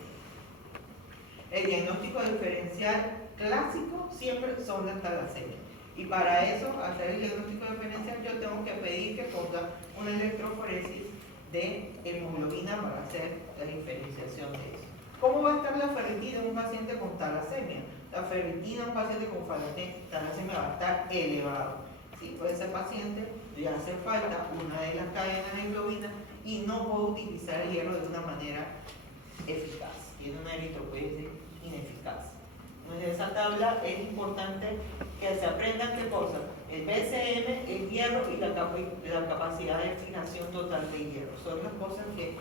El diagnóstico diferencial clásico siempre son las talasemias. Y para eso, hacer el diagnóstico diferencial, yo tengo que pedir que ponga una electroforesis de hemoglobina para hacer la diferenciación de eso. ¿Cómo va a estar la ferritina en un paciente con talasemia? La ferritina en un paciente con talasemia va a estar elevado. ¿Sí? Pues ese paciente le hace falta una de las cadenas de hemoglobina y no puede utilizar el hierro de una manera eficaz. Tiene una eritropoiesis ineficaz. En esa tabla es importante que se aprendan qué cosas: el BCM, el hierro y la capacidad de fijación total de hierro. Son las cosas que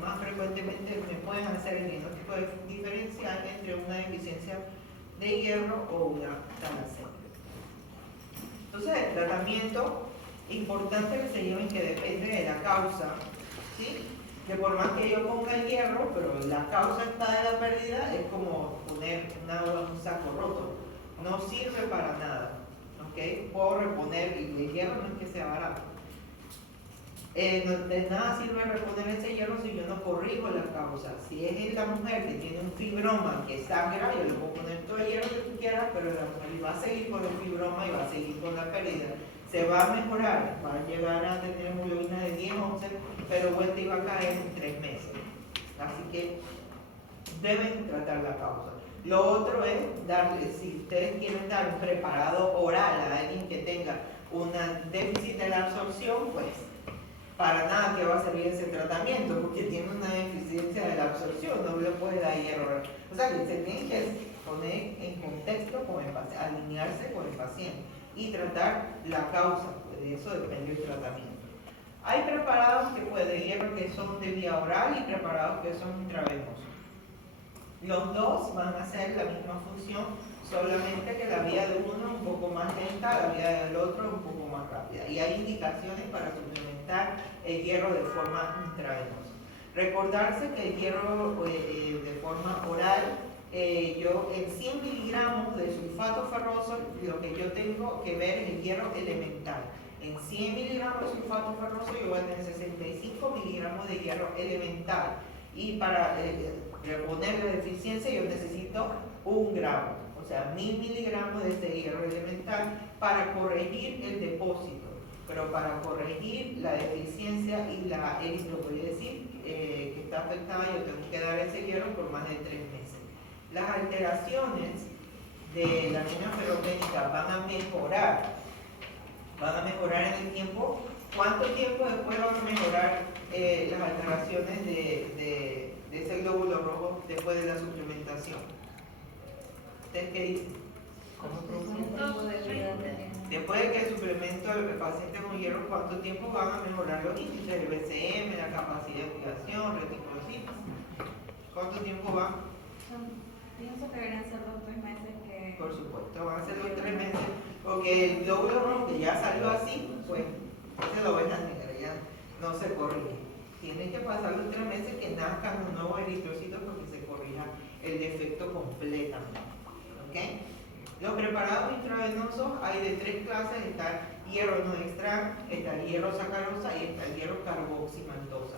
más frecuentemente me pueden hacer el diagnóstico diferencial entre una deficiencia de hierro o una talasemia. Entonces, el tratamiento importante que se lleven, que depende de la causa, ¿sí? Que por más que yo ponga el hierro, pero la causa está de la pérdida, es como poner un agua en un saco roto. No sirve para nada, ¿ok? Puedo reponer, y el hierro no es que sea barato. De nada sirve reponer ese hierro si yo no corrijo la causa. Si es la mujer que tiene un fibroma que sangra, yo le puedo poner todo el hierro que tú quieras, pero la mujer va a seguir con el fibroma y va a seguir con la pérdida. Se va a mejorar, va a llegar a tener hemoglobina de 10, 11, pero vuelta y va a caer en 3 meses. Así que deben tratar la causa. Lo otro es darle, si ustedes quieren dar un preparado oral a alguien que tenga un déficit de la absorción, pues para nada que va a servir ese tratamiento, porque tiene una deficiencia de la absorción, no le puede dar hierro. O sea que se tiene que poner en contexto con el paciente, alinearse con el paciente y tratar la causa, pues de eso depende el tratamiento. Hay preparados de hierro que son de vía oral y preparados que son intravenosos. Los dos van a hacer la misma función, solamente que la vía de uno es un poco más lenta, la vía del otro es un poco más rápida. Y hay indicaciones para suplementar el hierro de forma intravenosa. Recordarse que el hierro de forma oral, yo en 100 miligramos de sulfato ferroso, lo que yo tengo que ver es el hierro elemental. En 100 miligramos de sulfato ferroso yo voy a tener 65 miligramos de hierro elemental. Y para reponer la deficiencia yo necesito 1 gramo, o sea 1000 miligramos de este hierro elemental para corregir el depósito. Pero para corregir la deficiencia y la eritropoiesis que está afectada, yo tengo que dar ese hierro por más de 3 meses. Las alteraciones de la anemia ferropénica van a mejorar en el tiempo. ¿Cuánto tiempo después van a mejorar las alteraciones de ese glóbulo rojo después de la suplementación? ¿Ustedes qué dicen? Después de que el suplemento al paciente con hierro, ¿cuánto tiempo van a mejorar los índices del BCM, la capacidad de fijación, reticulocitos? ¿Cuánto tiempo va? Pienso que deberían ser 2 o 3 meses que... Por supuesto, van a ser 2 o 3 meses, porque el glóbulo rojo que ya salió así, pues se lo ven a negra, ya no se corrige. Tienen que pasar los 3 meses que nazcan un nuevo eritrocito porque se corrija el defecto completamente. ¿Ok? Los preparados intravenosos hay de 3 clases: está hierro no extra, está el hierro sacarosa y está el hierro carboximaltosa.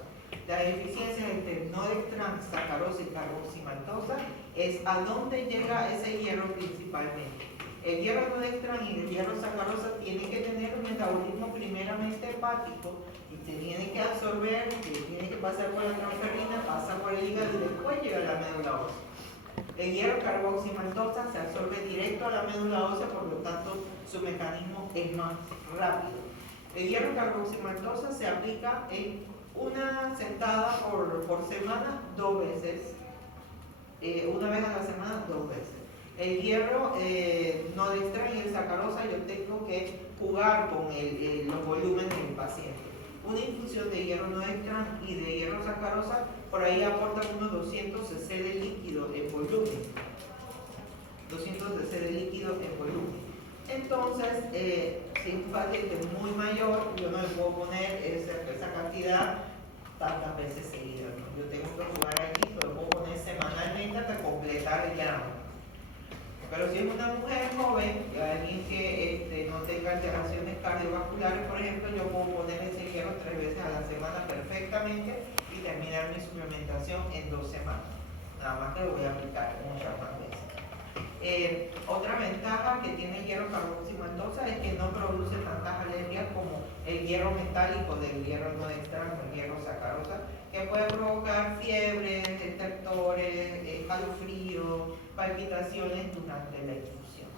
La deficiencia entre no extra, sacarosa y carboximaltosa es a dónde llega ese hierro principalmente. El hierro no dextran y el hierro sacarosa tienen que tener un metabolismo primeramente hepático y se tiene que absorber, tiene que pasar por la transferrina, pasa por el hígado y después llega a la médula ósea. El hierro carboximaltosa se absorbe directo a la médula ósea, por lo tanto su mecanismo es más rápido. El hierro carboximaltosa se aplica en una sentada por semana 2 veces, una vez a la semana 2 veces. El hierro no dextran y el sacarosa yo tengo que jugar con los volúmenes del paciente. Una infusión de hierro no dextran y de hierro sacarosa por ahí aporta unos 200 cc de líquido en volumen. 200 cc de líquido en volumen. Entonces, si es un paciente muy mayor, yo no le puedo poner esa cantidad tantas veces seguidas, ¿no? Yo tengo que jugar aquí, lo puedo poner semanalmente hasta completar el gramo. Pero si es una mujer joven, alguien que no tenga alteraciones cardiovasculares, por ejemplo, yo puedo poner ese hierro 3 veces a la semana perfectamente y terminar mi suplementación en 2 semanas. Nada más que lo voy a aplicar muchas más veces. Otra ventaja que tiene el hierro carboximaltosa es que no produce tantas alergias como el hierro metálico del hierro no dextran o el hierro sacarosa, que puede provocar fiebres, estertores, escalofrío, palpitaciones durante la infusión.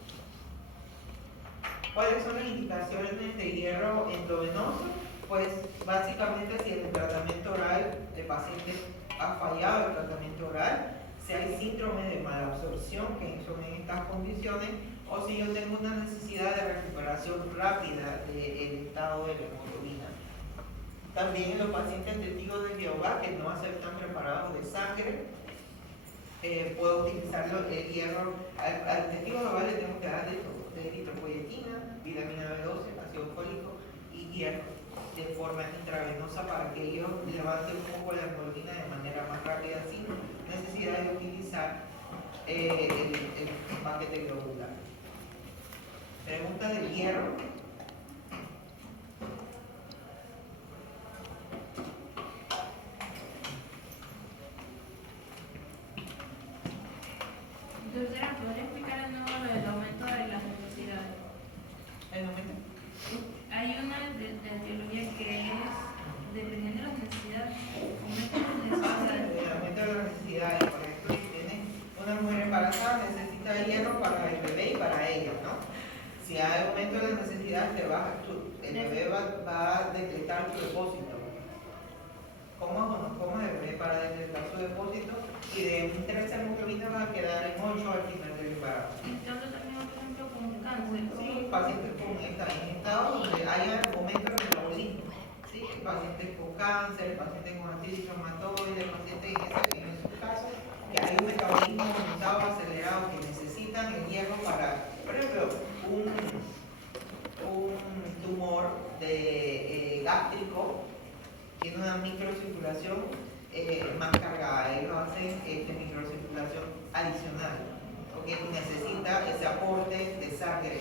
¿Cuáles son las indicaciones de hierro endovenoso? Pues básicamente si en el tratamiento oral el paciente ha fallado el tratamiento oral, si hay síndrome de malabsorción, que son en estas condiciones, o si yo tengo una necesidad de recuperación rápida del estado de la hemoglobina. También en los pacientes testigos de Jehová que no aceptan preparados de sangre, puedo utilizar el hierro. Al testigo de Jehová le tengo que dar de todo, de eritropoyetina, vitamina B12, ácido fólico y hierro de forma intravenosa para que ellos levanten un poco la hemoglobina de manera más rápida sin necesidad de utilizar el paquete globular. Pregunta del hierro. Doctora, ¿podría explicar de nuevo lo del aumento de las necesidades? ¿El aumento? Hay una de biología que es, dependiendo de las necesidades, aumento de las necesidades. El aumento de las necesidades, por ejemplo, si tiene una mujer embarazada, necesita hierro para el bebé y para ella, ¿no? Si hay aumento de las necesidades, el bebé va a decretar su depósito. ¿Cómo el bebé para decretar su depósito? Y de un 3 hemoglobina va a quedar en 8 al final del embarazo. Entonces también, por ejemplo, con cáncer. Sí, pacientes en estados donde haya aumento del metabolismo. Sí, pacientes con cáncer, pacientes con artritis reumatoide, pacientes en esos casos que hay un metabolismo aumentado, acelerado, que necesitan el hierro para, por ejemplo, un tumor gástrico tiene una microcirculación más cargada, ellos hacen microcirculación adicional, porque necesita ese aporte de sangre.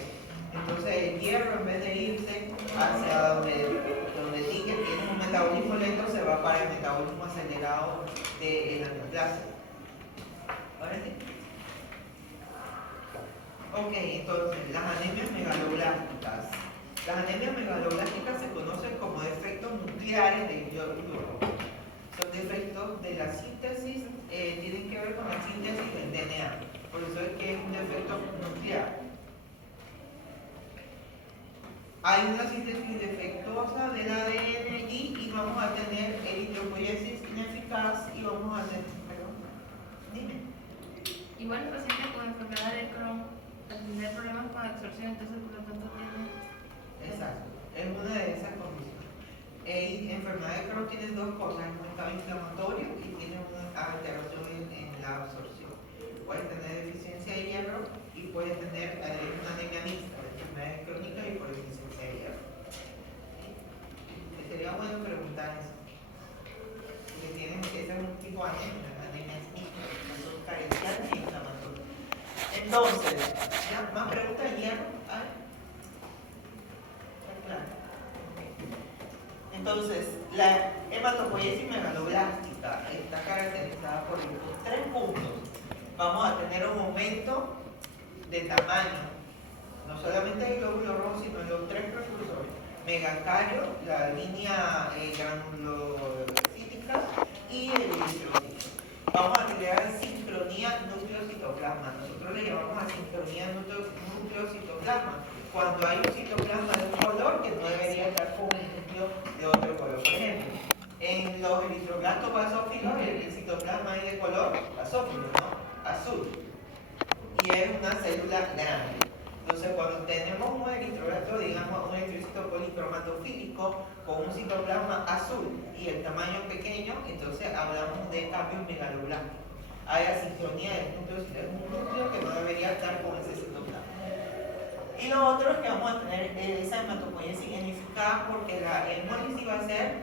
Entonces el hierro, en vez de irse hacia donde sí que tiene un metabolismo lento, se va para el metabolismo acelerado de la neoplasia. ¿Ahora sí? Ok, entonces las anemias megaloblásticas. Las anemias megaloblásticas se conocen como defectos nucleares del glóbulo. Son defectos de la síntesis, tienen que ver con la síntesis del DNA. Por eso es que es un defecto nuclear. Hay una síntesis defectuosa del ADN y vamos a tener eritropoiesis ineficaz y vamos a tener, perdón, dime. Igual los pacientes con enfermedad de Crohn, al tener problemas con absorción, entonces por lo tanto tienen. Exacto, es una de esas condiciones. Enfermedad de Crohn tiene dos cosas, un estado inflamatorio y tiene una alteración en la absorción. Puede tener deficiencia de hierro y puede tener una anemia mixta de enfermedades crónicas y por deficiencia de hierro. Sería bueno preguntar eso. Porque tienen, ese es un tipo de anemia mixta, son carenciales e inflamatorias. Entonces, ¿ya? ¿Más preguntas de hierro? Claro. Entonces, la hematopoiesis megaloblástica está caracterizada por estos 3 puntos. Vamos a tener un aumento de tamaño no solamente el glóbulo rojo, sino en los tres precursores, megacario, la línea granulocítica y el eritrocito. Vamos a crear sincronía núcleo-citoplasma. Nosotros le llamamos a sincronía núcleo-citoplasma cuando hay un citoplasma de un color que no debería estar con un núcleo de otro color. Por ejemplo, en los eritroblastos basófilos el citoplasma es de color basófilo, ¿no? Azul. Y es una célula grande. Entonces, cuando tenemos un eritroblasto, digamos un eritrocito policromatofílico con un citoplasma azul y el tamaño pequeño, entonces hablamos de cambios megaloblásticos. Hay asincronía del núcleo, es un núcleo que no debería estar con ese citoplasma. Y lo otro es que vamos a tener esa hematopoiesis genificada porque la hemólisis va a ser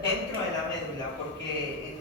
dentro de la médula, porque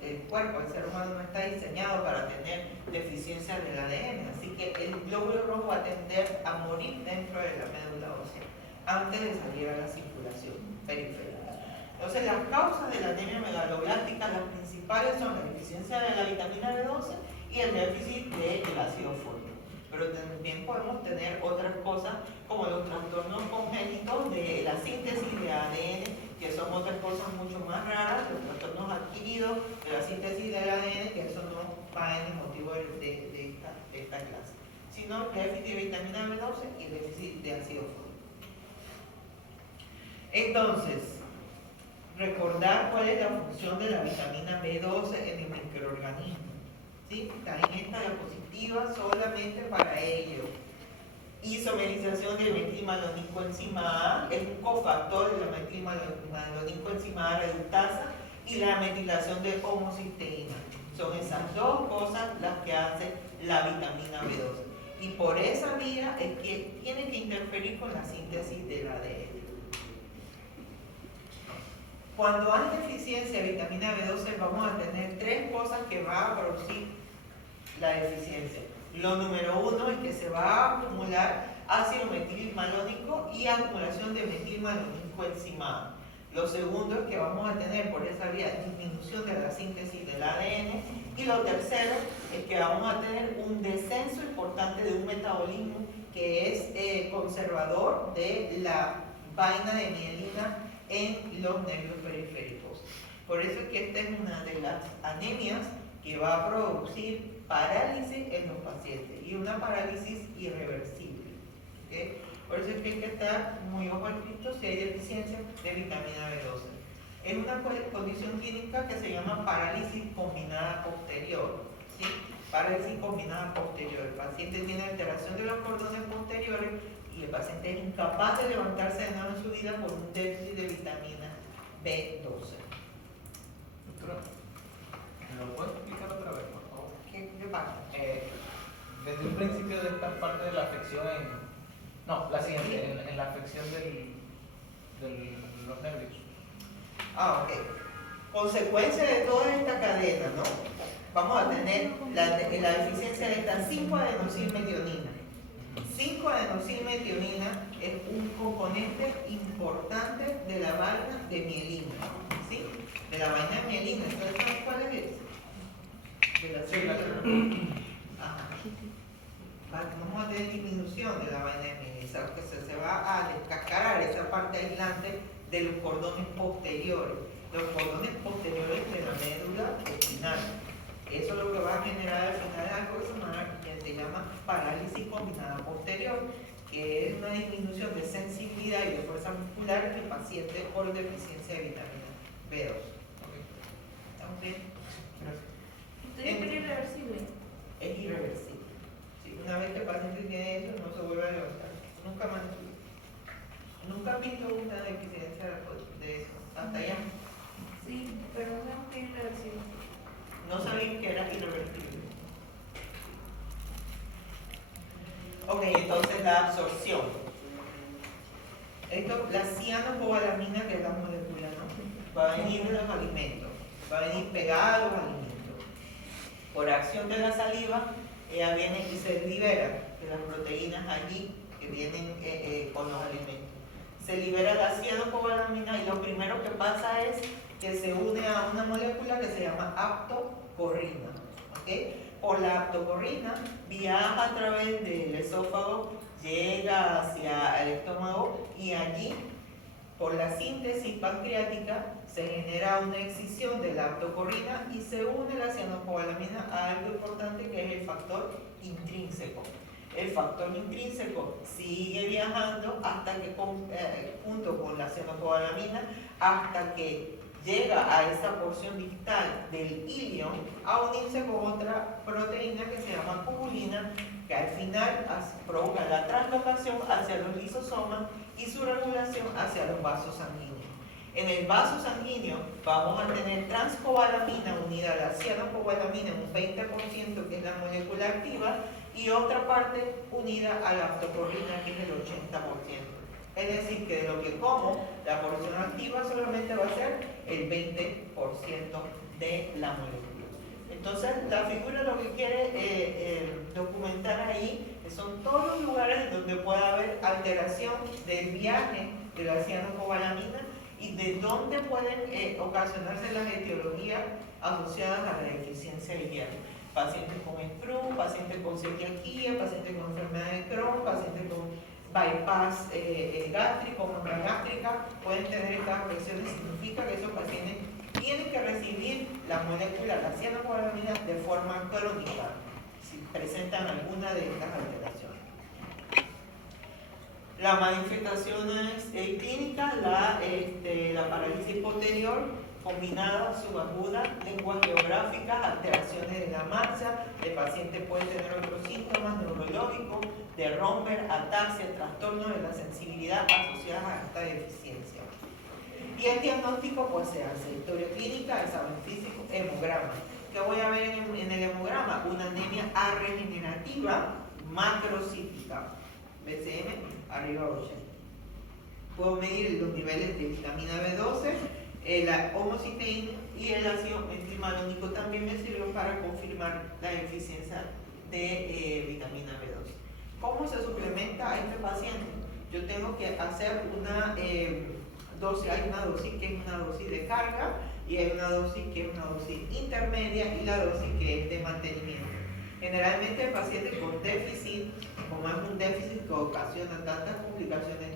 el cuerpo, el ser humano no está diseñado para tener deficiencia del ADN, así que el glóbulo rojo va a tender a morir dentro de la médula ósea antes de salir a la circulación periférica. Entonces, las causas de la anemia megaloblástica, las principales son la deficiencia de la vitamina B12 y el déficit del ácido fólico. Pero también podemos tener otras cosas como los trastornos congénitos de la síntesis de ADN, que son otras cosas mucho más raras, los trastornos adquiridos de la síntesis del ADN, que eso no va en el motivo de esta clase, sino déficit de vitamina B12 y déficit de ácido fólico. Entonces, recordar cuál es la función de la vitamina B12 en el microorganismo. ¿Sí? Está en esta diapositiva solamente para ello. Isomerización de metilmalonicoenzima A es un cofactor de la metilmalonicoenzima A reductasa y la metilación de homocisteína. Son esas dos cosas las que hace la vitamina B12. Y por esa vía es que tiene que interferir con la síntesis del ADN. Cuando hay deficiencia de vitamina B12 vamos a tener tres cosas que va a producir la deficiencia. Lo número uno es que se va a acumular ácido metilmalónico y acumulación de metilmalonicoenzima A. Lo segundo es que vamos a tener por esa vía disminución de la síntesis del ADN. Y lo tercero es que vamos a tener un descenso importante de un metabolismo que es conservador de la vaina de mielina en los nervios periféricos. Por eso es que esta es una de las anemias que va a producir parálisis en los pacientes y una parálisis irreversible. ¿Okay? Por eso es que hay que estar muy ojo al pito si hay deficiencia de vitamina B12. Es una condición clínica que se llama parálisis combinada posterior. ¿Sí? Parálisis combinada posterior. El paciente tiene alteración de los cordones posteriores y el paciente es incapaz de levantarse de nuevo en su vida por un déficit de vitamina B12. Doctora, ¿me lo puedes explicar otra vez, por favor? ¿Qué pasa? Desde un principio de esta parte de la afección la siguiente, en la afección de los nervios. Ok. Consecuencia de toda esta cadena, ¿no? Vamos a tener la deficiencia de esta 5-adenosilmetionina. 5-adenosilmetionina es un componente importante de la vaina de mielina. ¿Sí? De la vaina de mielina. ¿Entonces sabes cuál es? De la célula. Ajá. Vamos a tener disminución de la vaina de mielina. Que se va a descascarar esa parte aislante de los cordones posteriores. Los cordones posteriores de la médula espinal. Eso es lo que va a generar al final de algo que se llama parálisis combinada posterior, que es una disminución de sensibilidad y de fuerza muscular en el paciente por deficiencia de vitamina B2. ¿Estamos bien? ¿Usted dice que es irreversible? Es irreversible. Sí, una vez que el paciente tiene eso, no se vuelve a levantar. Nunca más. Nunca han visto una deficiencia de eso. Hasta allá. Sí, pero no sabemos que es irreversible. No sabían que era irreversible. Ok, entonces la absorción. Esto, la cianocobalamina, que es la molécula, ¿no? Va a venir de los alimentos, va a venir pegada a los alimentos. Por acción de la saliva, ella viene y se libera de las proteínas allí que vienen con los alimentos. Se libera la cianocobalamina y lo primero que pasa es que se une a una molécula que se llama aptocorrina. ¿Okay? por la aptocorrina, viaja a través del esófago, llega hacia el estómago y allí, por la síntesis pancreática, se genera una excisión de la aptocorrina y se une la cianocobalamina a algo importante que es el factor intrínseco. El factor intrínseco sigue viajando hasta que, junto con la cianocobalamina, hasta que llega a esa porción distal del ilion a unirse con otra proteína que se llama cubulina, que al final provoca la translocación hacia los lisosomas y su regulación hacia los vasos sanguíneos. En el vaso sanguíneo vamos a tener transcobalamina unida a la cianocobalamina en un 20%, que es la molécula activa, y otra parte unida a la aptocorrina, que es el 80%. Es decir, que de lo que como, la porción activa solamente va a ser el 20% de la molécula. Entonces, la figura lo que quiere documentar ahí son todos los lugares donde puede haber alteración del viaje de la cianocobalamina y de dónde pueden ocasionarse las etiologías asociadas a la deficiencia de hierro. Pacientes con SPRU, pacientes con celiaquía, pacientes con enfermedad de Crohn, pacientes con bypass gástrico, membrana gástrica, pueden tener estas afecciones. Significa que esos pacientes tienen que recibir la molécula, la cianocobalamina, de forma crónica, si presentan alguna de estas alteraciones. Las manifestaciones clínicas, la parálisis posterior, combinada, subaguda, lenguas geográficas, alteraciones de la marcha, el paciente puede tener otros síntomas neurológicos, de romper, ataxia, trastornos de la sensibilidad asociadas a esta deficiencia. Y el diagnóstico pues se hace historia clínica, examen físico, hemograma. ¿Qué voy a ver en el hemograma? Una anemia regenerativa macrocítica, BCM arriba 80. Puedo medir los niveles de vitamina B12, la homocisteína y el ácido metilmalónico también me sirven para confirmar la deficiencia de vitamina B12. ¿Cómo se suplementa a este paciente? Yo tengo que hacer una dosis, hay una dosis que es una dosis de carga y hay una dosis que es una dosis intermedia y la dosis que es de mantenimiento. Generalmente el paciente con déficit, como es un déficit que ocasiona tantas complicaciones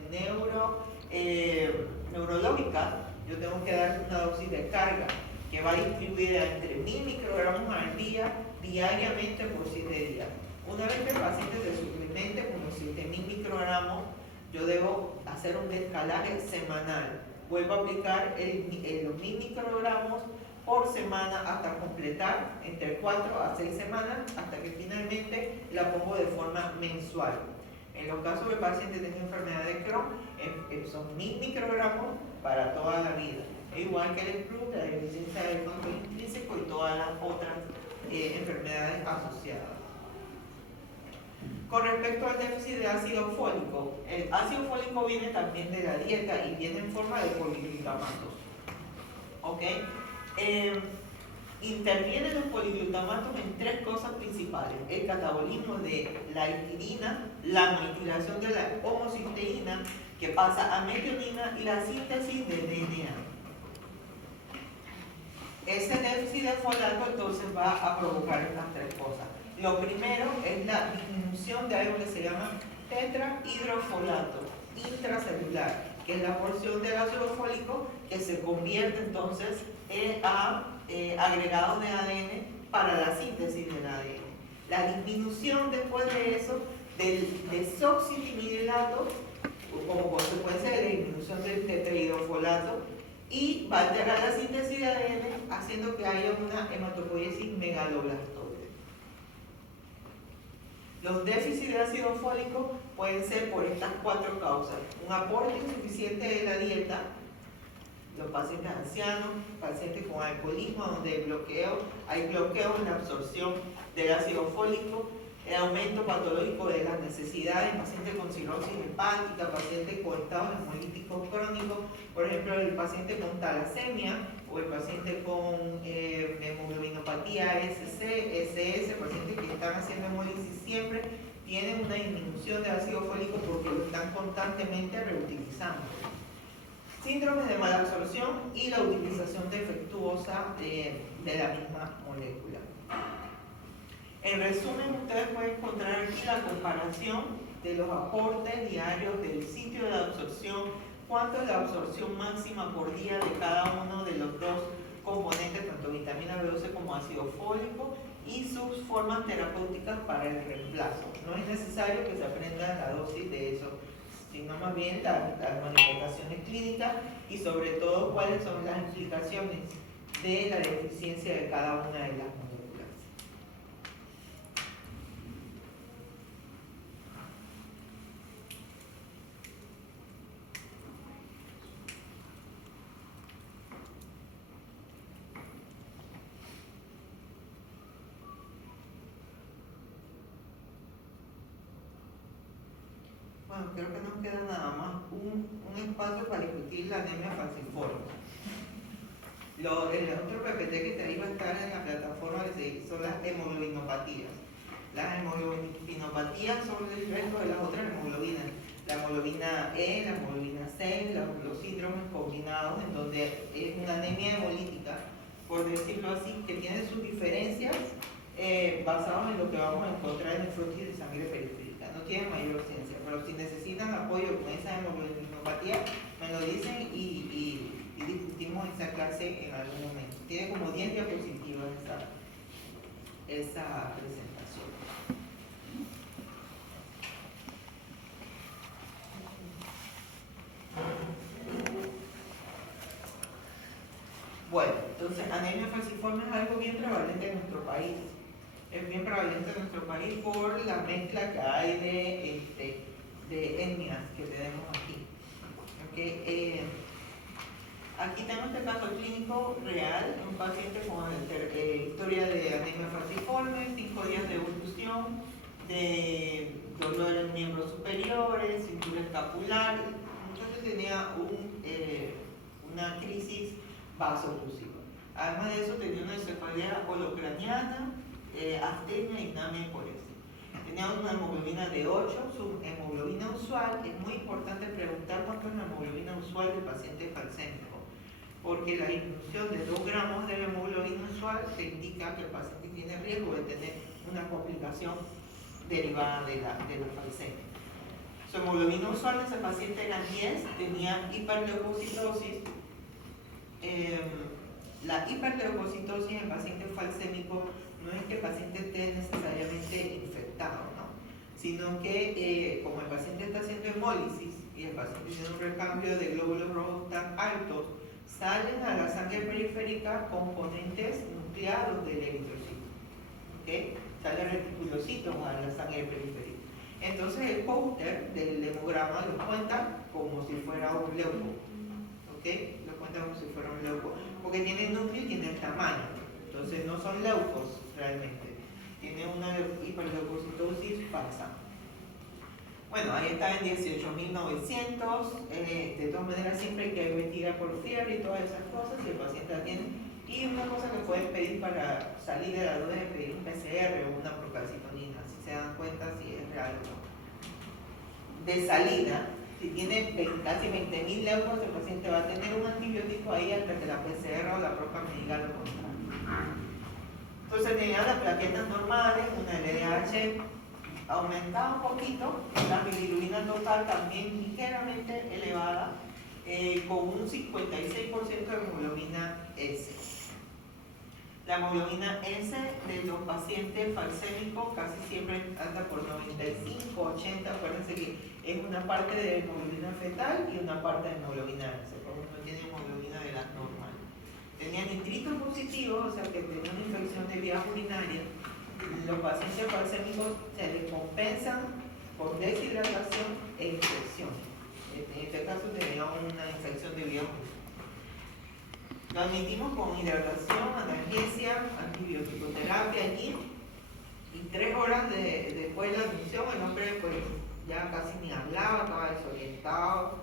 neurológicas, yo tengo que dar una dosis de carga que va distribuida entre 1000 microgramos al día, diariamente por 7 días. Una vez que el paciente se suplemente con los 7000 microgramos, yo debo hacer un descalaje semanal. Vuelvo a aplicar los 1000 microgramos por semana hasta completar entre 4 a 6 semanas, hasta que finalmente la pongo de forma mensual. En los casos de pacientes que tienen enfermedad de Crohn, son 1000 microgramos para toda la vida. Es igual que el SPRU, la deficiencia del factor intrínseco y todas las otras enfermedades asociadas. Con respecto al déficit de ácido fólico, el ácido fólico viene también de la dieta y viene en forma de poliglutamatos. ¿Ok? Intervienen los poliglutamatos en 3 cosas principales: el catabolismo de la histidina, la metilación de la homocisteína, que pasa a metionina, y la síntesis de DNA. Ese déficit de folato entonces va a provocar estas 3 cosas. Lo primero es la disminución de algo que se llama tetrahidrofolato intracelular, que es la porción del ácido fólico que se convierte entonces a agregados de ADN para la síntesis del ADN. La disminución después de eso del desoxitimilato, como consecuencia de la disminución del tetrahidrofolato, y va a alterar la síntesis de ADN, haciendo que haya una hematopoiesis megaloblastoide. Los déficits de ácido fólico pueden ser por estas 4 causas: un aporte insuficiente de la dieta, los pacientes ancianos, pacientes con alcoholismo, donde hay bloqueo en la absorción del ácido fólico, el aumento patológico de las necesidades, pacientes con cirrosis hepática, pacientes con estados hemolíticos crónicos, por ejemplo el paciente con talasemia o el paciente con hemoglobinopatía SS, pacientes que están haciendo hemólisis siempre, tienen una disminución de ácido fólico porque lo están constantemente reutilizando. Síndromes de mala absorción y la utilización defectuosa de la misma molécula. En resumen, ustedes pueden encontrar aquí la comparación de los aportes diarios del sitio de absorción, cuánto es la absorción máxima por día de cada uno de los dos componentes, tanto vitamina B12 como ácido fólico, y sus formas terapéuticas para el reemplazo. No es necesario que se aprenda la dosis de eso, sino más bien las manifestaciones clínicas y sobre todo cuáles son las implicaciones de la deficiencia de cada una de las moléculas. Bueno, creo que nos queda nada más un espacio para discutir la anemia falciforme. El otro PPT que te iba a estar en la plataforma son las hemoglobinopatías. Las hemoglobinopatías son el resto de las otras hemoglobinas. La hemoglobina E, la hemoglobina C, los síndromes combinados, en donde es una anemia hemolítica, por decirlo así, que tiene sus diferencias basadas en lo que vamos a encontrar en nefrosis de sangre periférica. No tiene mayor ciencia, pero si necesitan apoyo con esa hemoglobinopatía, me lo dicen y discutimos esa clase en algún momento. Tiene como 10 diapositivas esa presentación. Bueno, entonces anemia falciforme es algo bien prevalente en nuestro país. Es bien prevalente en nuestro país por la mezcla que hay de etnias que tenemos aquí. Okay. Aquí tengo este caso clínico real, un paciente con historia de anemia falciforme, 5 días de evolución, de dolor en miembros superiores, cintura escapular. Entonces tenía una crisis vasooclusiva. Además de eso tenía una cefalea holocraniana, astenia y una mecoresis. Tenía una hemoglobina de 8, su hemoglobina usual. Es muy importante preguntar cuánto es la hemoglobina usual del paciente falcémico, porque la disminución de 2 gramos de la hemoglobina usual te indica que el paciente tiene riesgo de tener una complicación derivada de la falcemia. Su hemoglobina usual en ese paciente era 10, tenía hiperleucocitosis. La hiperleucocitosis en el paciente falcémico no es que el paciente esté necesariamente infectado, ¿no? Sino que como el paciente está haciendo hemólisis y el paciente tiene un recambio de glóbulos rojos tan altos, salen a la sangre periférica componentes nucleados del eritrocito. ¿Okay? Sale reticulocitos a la sangre periférica. Entonces el póster del hemograma lo cuenta como si fuera un leuco. ¿Okay? Lo cuenta como si fuera un leuco. Porque tiene el núcleo y tiene el tamaño. Entonces no son leucos realmente. Tiene una hiperleucocitosis falsa. Bueno, ahí está en 18.900. De todas maneras, siempre hay que investigar por fiebre y todas esas cosas si el paciente la tiene. Y una cosa que pueden pedir para salir de la duda es pedir un PCR o una procalcitonina, si se dan cuenta si es real o no. De salida, si tiene casi 20.000 leucos, el paciente va a tener un antibiótico ahí hasta que la PCR o la proca me diga lo contrario. Entonces tenía las plaquetas normales, una LDH aumentada un poquito, la bilirrubina total también ligeramente elevada, con un 56% de hemoglobina S. La hemoglobina S de los pacientes falcémicos casi siempre anda por 95, 80, acuérdense que es una parte de hemoglobina fetal y una parte de hemoglobina S, porque no tiene hemoglobina de las normales. Tenían nitritos positivos, o sea que tenían una infección de vías urinarias. Los pacientes falcémicos se descompensan por deshidratación e infección. En este caso tenía una infección de vías urinarias. Lo admitimos con hidratación, analgesia, antibioticoterapia allí. Y 3 horas después de la admisión, el hombre pues ya casi ni hablaba, estaba desorientado,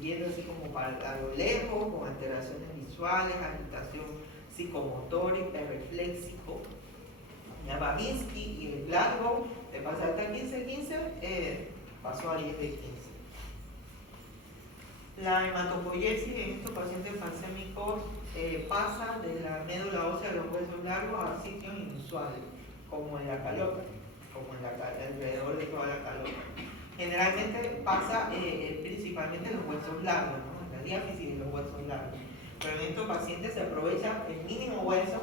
viendo así como a lo lejos, con alteraciones visuales, agitación psicomotora, hiperrefléxico. Ya Babinski y el Glasgow, de pasar hasta 15-15, pasó a 10 de 15. La hematopoiesis en estos pacientes falcémicos pasa de la médula ósea de los huesos largos a sitios inusuales, como en la calota, alrededor de toda la calota. Generalmente pasa principalmente en los huesos largos, ¿no? En la diáfisis de los huesos largos. Pero en estos pacientes se aprovecha el mínimo hueso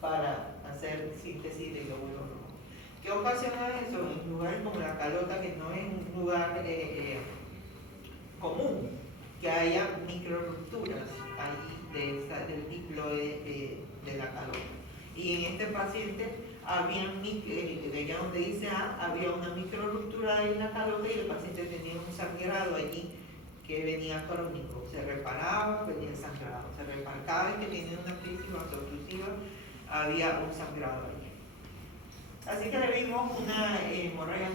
para hacer síntesis de glóbulos rojos. ¿Qué ocasiona eso? En lugares como la calota, que no es un lugar común, que haya microrupturas ahí del diploide de la calota. Y en este paciente allá donde dice A, había una microruptura en la calota y el paciente tenía un sangrado allí que venía crónico. Se reparaba, venía sangrado. Cada vez que tenía una crisis vasooclusiva había un sangrado allí. Así que le vimos una hemorragia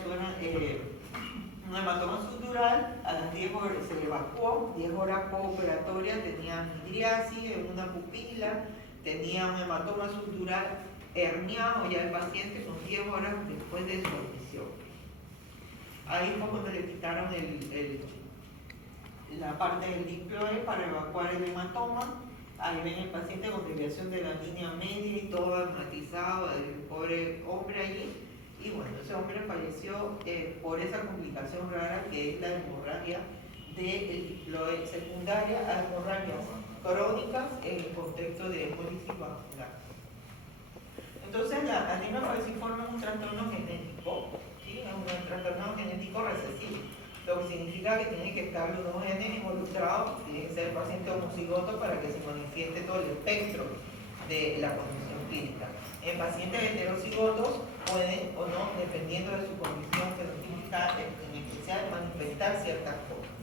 un hematoma subdural. A las 10 horas se le evacuó, 10 horas postoperatoria, tenía midriasis en una pupila, tenía un hematoma subdural herniado ya el paciente con 10 horas después de su admisión. Ahí fue cuando le quitaron la parte del diploide para evacuar el hematoma. Ahí ven el paciente con desviación de la línea media y todo agnatizado, el pobre hombre allí. Y bueno, ese hombre falleció por esa complicación rara que es la hemorragia del diploide secundaria a hemorragias crónicas en el contexto de hemólisis vascular. Entonces, la anemia falciforme es un trastorno genético, ¿sí? Es un trastorno genético recesivo, lo que significa que tiene que estar los dos genes involucrados, tiene que ser paciente homocigoto para que se manifieste todo el espectro de la condición clínica. En pacientes heterocigotos pueden o no, dependiendo de su condición fenotípica, en especial manifestar ciertas cosas.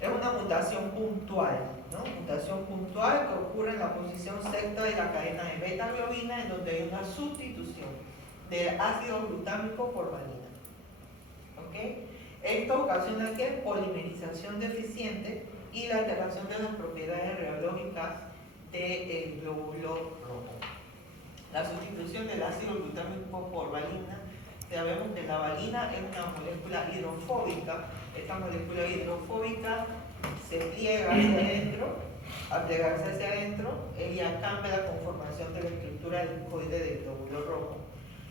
Es una mutación puntual, ¿no? Mutación puntual que ocurre en la posición sexta de la cadena de beta-globina, en donde hay una sustitución del ácido glutámico por valina. ¿Ok? Esto ocasiona ¿qué? Polimerización deficiente y la alteración de las propiedades reológicas del glóbulo rojo. La sustitución del ácido glutámico por valina, sabemos que la valina es una molécula hidrofóbica. Esta molécula hidrofóbica se pliega hacia adentro. Al plegarse hacia adentro, ella cambia la conformación de la estructura discoide del glóbulo rojo.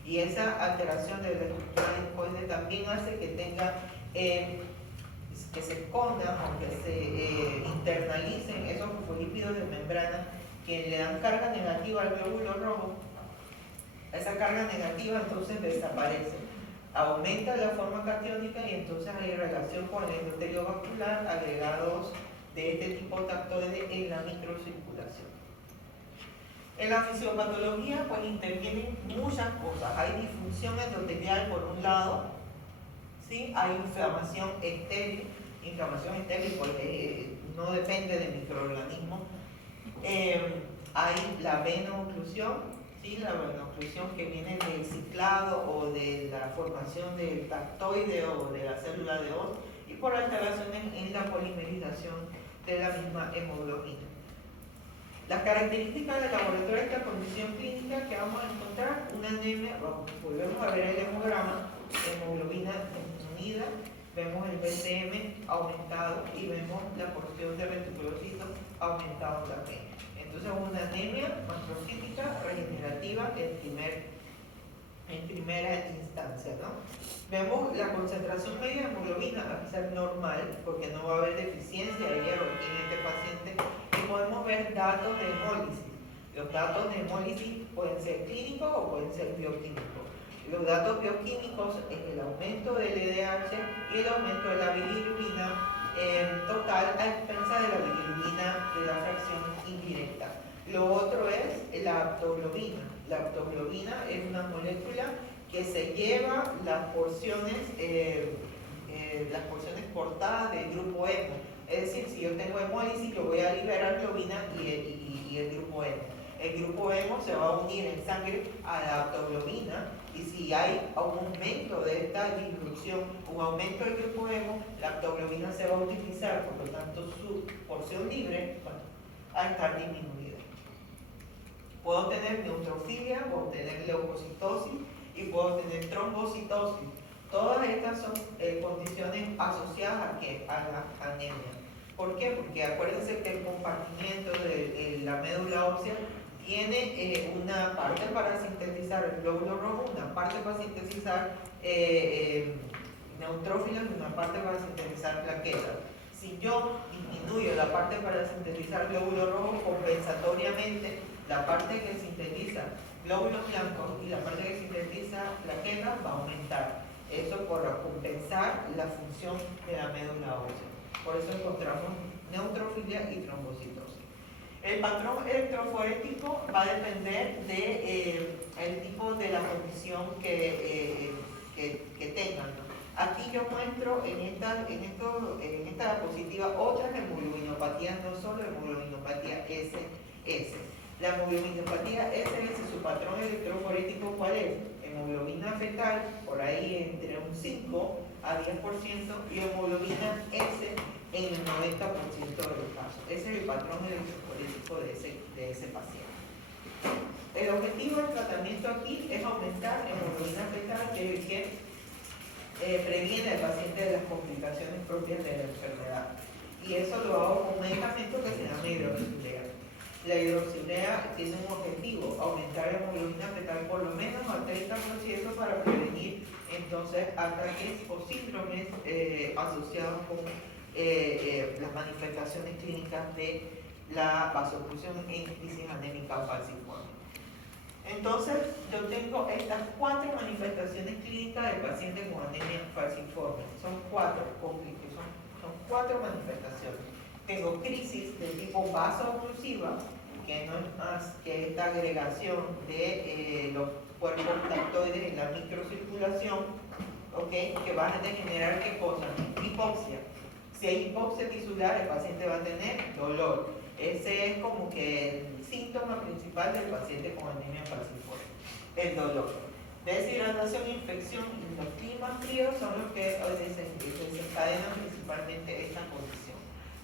Y esa alteración de la estructura discoide también hace que tenga que se escondan o que se internalicen esos fosfolípidos de membrana que le dan carga negativa al glóbulo rojo. Esa carga negativa entonces desaparece, aumenta la forma catiónica y entonces hay relación con el endotelio vascular agregados de este tipo tactoide en la microcirculación. En la fisiopatología pues intervienen muchas cosas. Hay disfunción endotelial por un lado, ¿sí? Hay inflamación estéril pues, no depende de microorganismos. Hay la veno-oclusión, ¿sí? La veno-oclusión que viene del ciclado o de la formación del tactoide o de la célula de Hoz, y por alteraciones en la polimerización de la misma hemoglobina. Las características del laboratorio de esta condición clínica que vamos a encontrar, una anemia, volvemos a ver el hemograma, hemoglobina disminuida, vemos el BCM aumentado y vemos la porción de reticulocitos aumentado también. Entonces una anemia macrocítica regenerativa en primera instancia, ¿no? Vemos la concentración media de hemoglobina va a ser normal porque no va a haber deficiencia de hierro en este paciente, y podemos ver datos de hemólisis. Los datos de hemólisis pueden ser clínicos o pueden ser bioquímicos. Los datos bioquímicos es el aumento del LDH y el aumento de la bilirrubina total a expensas de la bilirrubina de la fracción indirecta. Lo otro es la aptoglobina. La aptoglobina es una molécula que se lleva las porciones portadas del grupo hemo. Es decir, si yo tengo hemólisis, yo voy a liberar globina y el grupo hemo. El grupo hemo se va a unir en sangre a la aptoglobina, y si hay un aumento de esta disminución, un aumento del grupo hemo, la aptoglobina se va a utilizar, por lo tanto su porción libre va a estar disminuida. Puedo tener neutrofilia, puedo tener leucocitosis y puedo tener trombocitosis. Todas estas son condiciones asociadas ¿a qué? A la anemia. ¿Por qué? Porque acuérdense que el compartimiento de la médula ósea tiene una parte para sintetizar el glóbulo rojo, una parte para sintetizar neutrófilos y una parte para sintetizar plaquetas. Si yo disminuyo la parte para sintetizar glóbulo rojo, compensatoriamente la parte que sintetiza glóbulos blancos y la parte que sintetiza plaquetas va a aumentar. Eso por compensar la función de la médula ósea. Por eso encontramos neutrofilia y trombocitosis. El patrón electroforético va a depender del tipo de la condición que tengan, ¿no? Aquí yo muestro en esta diapositiva otras hemoglobinopatías, no solo hemoglobinopatía SS. La hemoglobinopatía SS, su patrón electroforético, ¿cuál es? Hemoglobina fetal, por ahí entre un 5 a 10%, y hemoglobina S en el 90% de los casos. Ese es el patrón electroforético de ese paciente. El objetivo del tratamiento aquí es aumentar hemoglobina fetal, que es el que previene al paciente de las complicaciones propias de la enfermedad. Y eso lo hago con un medicamento que se llama hidroxilea. La hidroxilea tiene un objetivo, aumentar la hemoglobina fetal por lo menos al 30% para prevenir entonces ataques o síndromes asociados con las manifestaciones clínicas de la vasooclusión en crisis anémica falciforme. Entonces, yo tengo estas 4 manifestaciones clínicas del paciente con anemia falciforme. Son 4 manifestaciones. Tengo crisis de tipo vasooclusiva, que no es más que esta agregación de los cuerpos lactoides en la microcirculación, ¿okay? Que van a generar ¿qué cosa? Hipoxia. Si hay hipoxia tisular, el paciente va a tener dolor. Ese es como que el síntoma principal del paciente con anemia falciforme, el dolor. Deshidratación e infección y los climas fríos son los que desencadenan principalmente esta condición.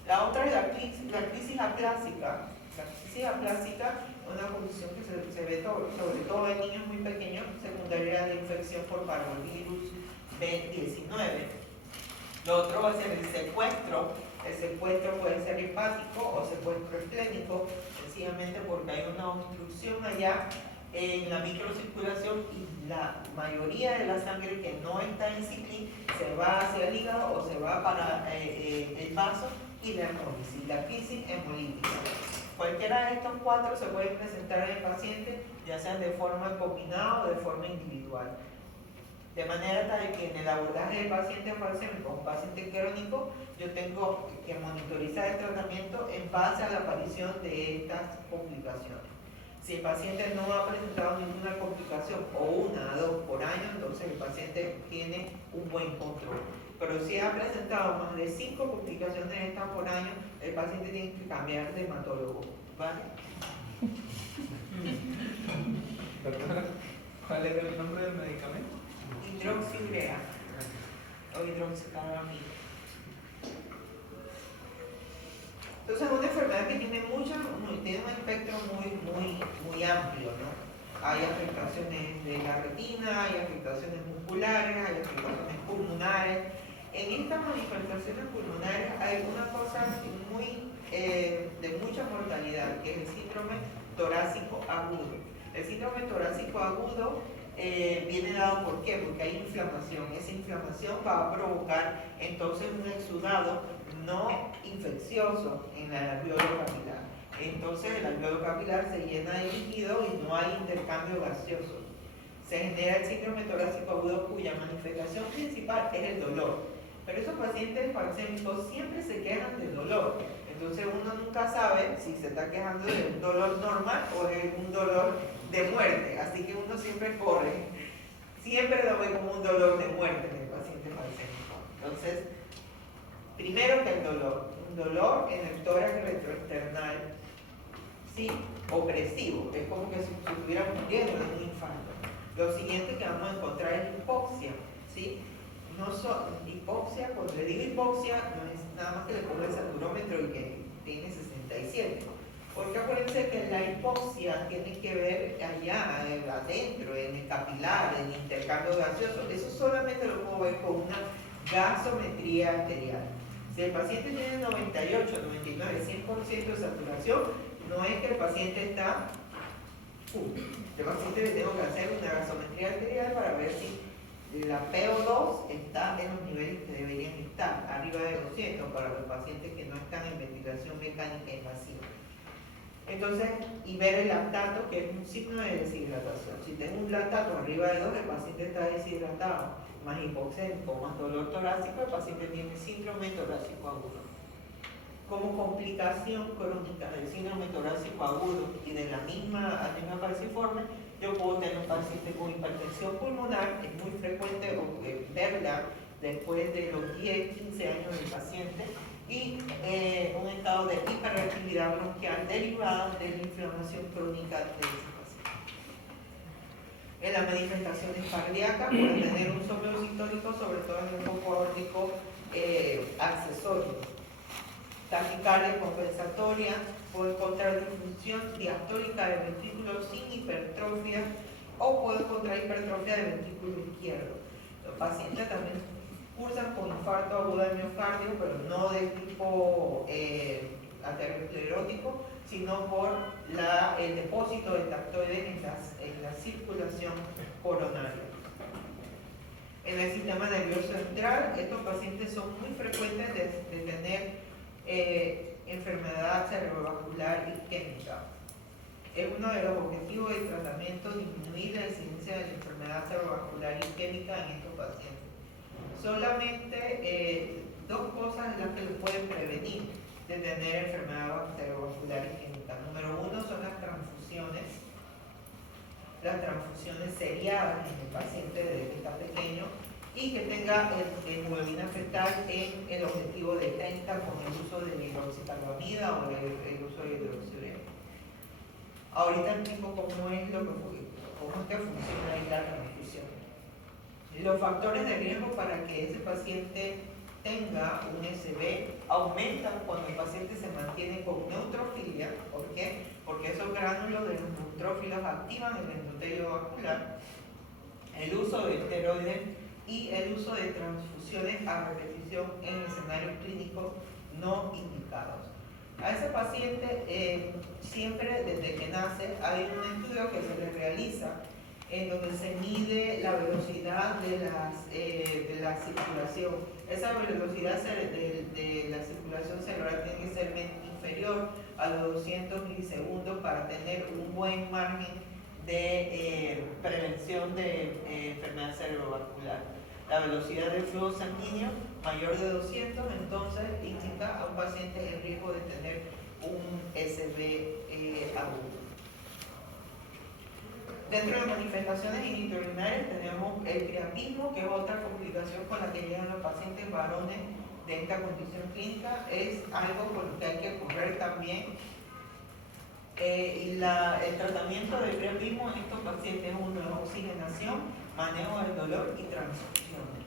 La otra es la crisis aplásica. La crisis aplásica es una condición que se ve sobre todo en niños muy pequeños, secundaria de infección por parvovirus B19. Lo otro va a ser el secuestro. El secuestro puede ser hepático o secuestro esplénico, sencillamente porque hay una obstrucción allá en la microcirculación y la mayoría de la sangre que no está en ciclín se va hacia el hígado o se va para el vaso y la hemólisis, la crisis hemolítica. Cualquiera de estos 4 se pueden presentar en el paciente, ya sea de forma combinada o de forma individual. De manera tal que en el abordaje del paciente falcémico, un paciente crónico, yo tengo que monitorizar el tratamiento en base a la aparición de estas complicaciones. Si el paciente no ha presentado ninguna complicación o 1 a 2 por año, entonces el paciente tiene un buen control. Pero si ha presentado más de 5 complicaciones de estas por año, el paciente tiene que cambiar de hematólogo. ¿Vale? Doctora, ¿cuál era el nombre del medicamento? Hidroxilea o hidroxicalamina. Entonces es una enfermedad que tiene un espectro muy amplio, ¿no? Hay afectaciones de la retina, hay afectaciones musculares, hay afectaciones pulmonares. En estas manifestaciones pulmonares hay una cosa de mucha mortalidad, que es el síndrome torácico agudo. El síndrome torácico agudo viene dado ¿por qué? Porque hay inflamación. Esa inflamación va a provocar entonces un exudado no infeccioso en el alveolo capilar. Entonces el alveolo capilar se llena de líquido y no hay intercambio gaseoso. Se genera el síndrome torácico agudo cuya manifestación principal es el dolor. Pero esos pacientes falcémicos siempre se quejan del dolor. Entonces uno nunca sabe si se está quejando de un dolor normal o de un dolor de muerte. Así que uno siempre corre. Siempre lo ve como un dolor de muerte en el paciente falcémico. Entonces, primero que el dolor. Un dolor en el tórax retroesternal, ¿sí? Opresivo. Es como que si estuviera muriendo de un infarto. Lo siguiente que vamos a encontrar es hipoxia, ¿sí? Hipoxia, cuando le digo hipoxia, no es nada más que le pongo el saturómetro y que tiene 67. Porque acuérdense que la hipoxia tiene que ver allá, adentro, en el capilar, en el intercambio gaseoso. Eso solamente lo puedo ver con una gasometría arterial. Si el paciente tiene 98, 99, 100% de saturación, no es que el paciente está Este paciente le tengo que hacer una gasometría arterial para ver si la PO2 está en los niveles que deberían estar, arriba de 200 para los pacientes que no están en ventilación mecánica invasiva. Entonces, y ver el lactato, que es un signo de deshidratación. Si tengo un lactato arriba de 2, el paciente está deshidratado, más hipoxémico, más dolor torácico, el paciente tiene síndrome torácico agudo. Como complicación crónica del síndrome torácico agudo y de la misma anemia falciforme, yo puedo tener un paciente con hipertensión pulmonar, es muy frecuente verla después de los 10, 15 años del paciente, y un estado de hiperreactividad bronquial derivada de la inflamación crónica de ese paciente. En las manifestaciones cardíacas pueden tener un soplo sistólico, sobre todo en el foco aórtico accesorio. Taquicardia compensatoria, puedo encontrar disfunción diastólica del ventrículo sin hipertrofia o puedo encontrar hipertrofia del ventrículo izquierdo. Los pacientes también cursan con infarto agudo del miocardio, pero no de tipo aterosclerótico, sino por el depósito de tactoides en la circulación coronaria. En el sistema nervioso central, estos pacientes son muy frecuentes de tener enfermedad cerebrovascular isquémica. Es uno de los objetivos del tratamiento disminuir la incidencia de la enfermedad cerebrovascular isquémica en estos pacientes. Solamente dos cosas las que lo pueden prevenir de tener enfermedad cerebrovascular isquémica. Número uno son las transfusiones seriadas en el paciente desde que está pequeño, y que tenga hemoglobina fetal en el objetivo de 30 con el uso de hidroxicarbamida o el uso de hidroxiurea. Ahorita explico cómo es que funciona esta transfusión. Los factores de riesgo para que ese paciente tenga un SB aumentan cuando el paciente se mantiene con neutrofilia. ¿Por qué? Porque esos gránulos de los neutrófilos activan el endotelio vascular, el uso de esteroides y el uso de transfusiones a repetición en escenarios clínicos no indicados. A ese paciente siempre desde que nace hay un estudio que se le realiza en donde se mide la velocidad de la circulación. Esa velocidad de la circulación cerebral tiene que ser inferior a los 200 milisegundos para tener un buen margen de prevención de enfermedad cerebrovascular. La velocidad del flujo sanguíneo mayor de 200, entonces indica a un paciente el riesgo de tener un SB agudo. Dentro de manifestaciones genitourinarias tenemos el priapismo, que es otra complicación con la que llegan los pacientes varones de esta condición clínica. Es algo con lo que hay que correr también. El tratamiento del priapismo en estos pacientes es una oxigenación, manejo del dolor y transfusiones.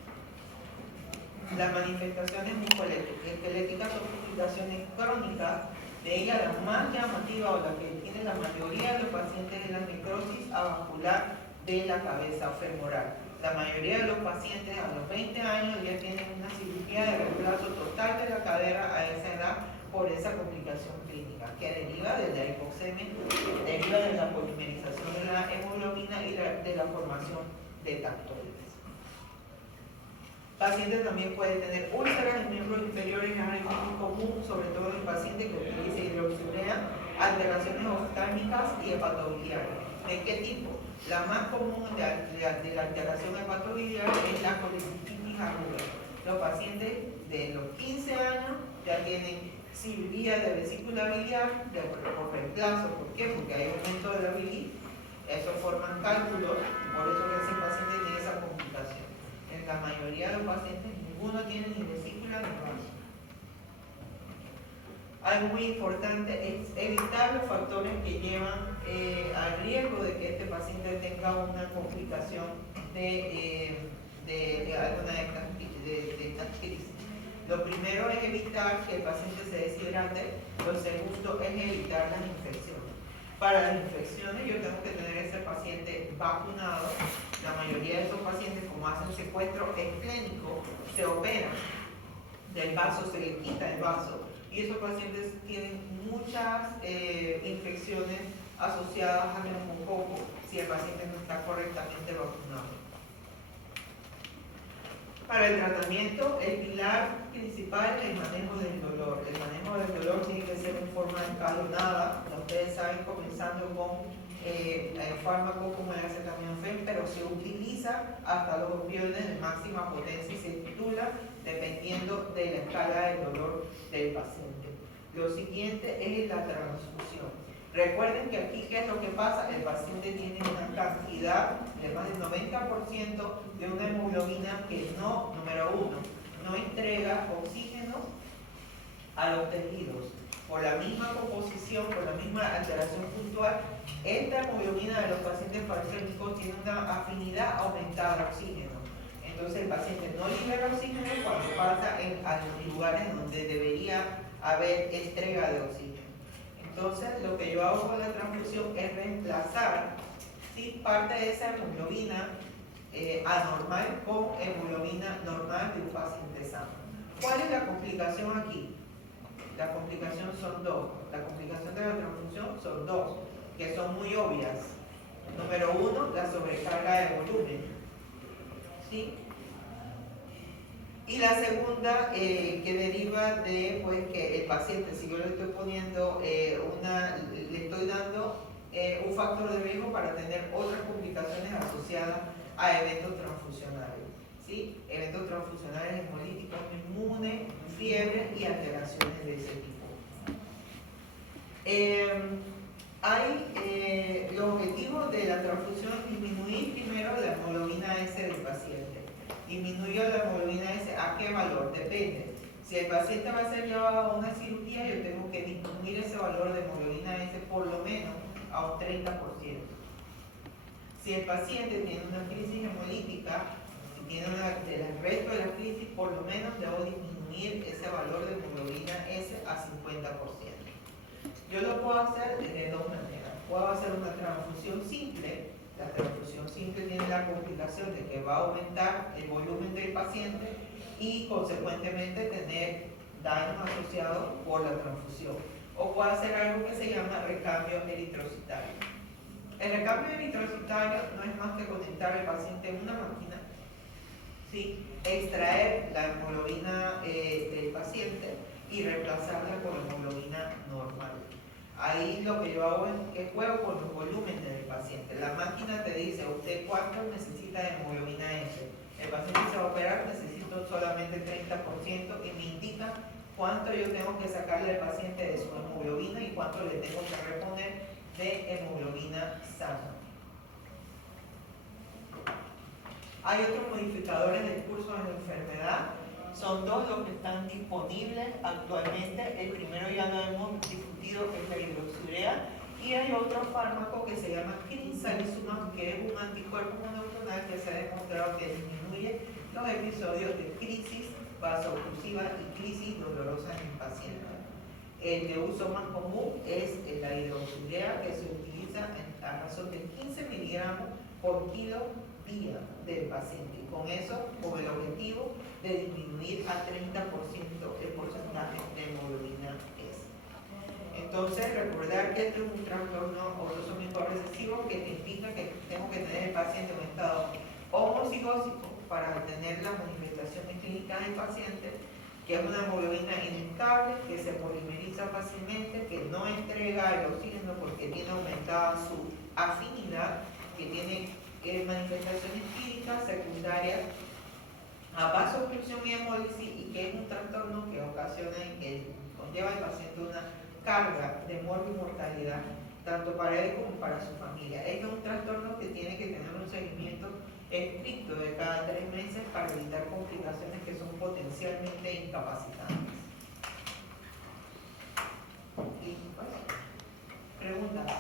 Las manifestaciones musculoesqueléticas son complicaciones crónicas. De ellas la más llamativa o la que tiene la mayoría de los pacientes es la necrosis avascular de la cabeza femoral. La mayoría de los pacientes a los 20 años ya tienen una cirugía de reemplazo total de la cadera a esa edad por esa complicación clínica, que deriva de la hipoxemia, deriva de la polimerización de la hemoglobina y de la formación de tactoides. Paciente también puede tener úlceras en miembros inferiores, es algo muy común, sobre todo en pacientes que utilizan hidroxiurea, alteraciones oftálmicas y hepatobiliares. ¿De qué tipo? La más común de la alteración hepatobiliar es la colecistitis aguda. Los pacientes de los 15 años ya tienen cirugía de vesícula biliar por reemplazo. ¿Por qué? Porque hay aumento de la bilis, eso forman cálculos, por eso que ese paciente tiene esa complicación. En la mayoría de los pacientes ninguno tiene ni vesícula ni vaso. Algo muy importante es evitar los factores que llevan al riesgo de que este paciente tenga una complicación de alguna de estas crisis. Lo primero es evitar que el paciente se deshidrate, lo segundo es evitar las infecciones. Para las infecciones yo tengo que tener ese paciente vacunado. La mayoría de esos pacientes, como hacen secuestro esclénico, se operan del vaso, se le quita el vaso, y esos pacientes tienen muchas infecciones asociadas a neumococo si el paciente no está correctamente vacunado. Para el tratamiento, el pilar principal es el manejo del dolor. El manejo del dolor tiene que ser en forma escalonada. Como ustedes saben, comenzando con fármacos como el acetaminofén, pero se utiliza hasta los opioides de máxima potencia y se titula dependiendo de la escala del dolor del paciente. Lo siguiente es la transfusión. Recuerden que aquí, ¿qué es lo que pasa? El paciente tiene una cantidad de más del 90% de una hemoglobina que no, número uno, no entrega oxígeno a los tejidos. Por la misma composición, por la misma alteración puntual, esta hemoglobina de los pacientes falcémicos tiene una afinidad aumentada al oxígeno. Entonces el paciente no libera oxígeno cuando pasa a los lugares donde debería haber entrega de oxígeno. Entonces, lo que yo hago con la transfusión es reemplazar, ¿sí?, parte de esa hemoglobina anormal con hemoglobina normal de un paciente sano. ¿Cuál es la complicación aquí? La complicación son dos. La complicación de la transfusión son dos, que son muy obvias. Número uno, la sobrecarga de volumen, ¿sí? Y la segunda, que deriva de pues, que el paciente, si yo le estoy poniendo le estoy dando un factor de riesgo para tener otras complicaciones asociadas a eventos transfusionales, ¿sí? Eventos transfusionales hemolíticos, inmunes, fiebre y alteraciones de ese tipo. Los objetivos de la transfusión es disminuir primero la hemoglobina S del paciente. Disminuyo la hemoglobina S, ¿a qué valor? Depende. Si el paciente va a ser llevado a una cirugía, yo tengo que disminuir ese valor de hemoglobina S por lo menos a un 30%. Si el paciente tiene una crisis hemolítica, si tiene el resto de la crisis, por lo menos debo disminuir ese valor de hemoglobina S a 50%. Yo lo puedo hacer de dos maneras. Puedo hacer una transfusión simple. La transfusión simple tiene la complicación de que va a aumentar el volumen del paciente y consecuentemente tener daños asociados por la transfusión. O puedo hacer algo que se llama recambio eritrocitario. El recambio eritrocitario no es más que conectar al paciente en una máquina, ¿sí?, extraer la hemoglobina del paciente y reemplazarla con hemoglobina normal. Ahí lo que yo hago es que juego con los volúmenes del paciente. La máquina te dice, usted cuánto necesita de hemoglobina S. El paciente se va a operar, necesito solamente 30% y me indica cuánto yo tengo que sacarle al paciente de su hemoglobina y cuánto le tengo que reponer de hemoglobina sana. Hay otros modificadores del curso de la enfermedad. Son dos los que están disponibles actualmente. El primero ya lo hemos discutido, que es la hidroxiurea, y hay otro fármaco que se llama crinsarizumab, que es un anticuerpo monoclonal que se ha demostrado que disminuye los episodios de crisis vasooclusiva y crisis dolorosa en el paciente. El de uso más común es la hidroxiurea, que se utiliza a razón de 15 miligramos por kilo día del paciente, y con eso, con el objetivo de disminuir a 30% el porcentaje de hemoglobina S. Entonces, recordar que este es un trastorno autosómico recesivo que te indica que tengo que tener el paciente en un estado homocigósico para tener las manifestaciones clínicas del paciente, que es una hemoglobina inestable, que se polimeriza fácilmente, que no entrega el oxígeno porque tiene aumentada su afinidad, que tiene manifestaciones clínicas secundarias a vasoobstrucción y hemólisis, y que es un trastorno que ocasiona y que conlleva al paciente una carga de muerte y mortalidad, tanto para él como para su familia. Este es un trastorno que tiene que tener un seguimiento estricto de cada 3 meses para evitar complicaciones que son potencialmente incapacitantes. Y pues, preguntas.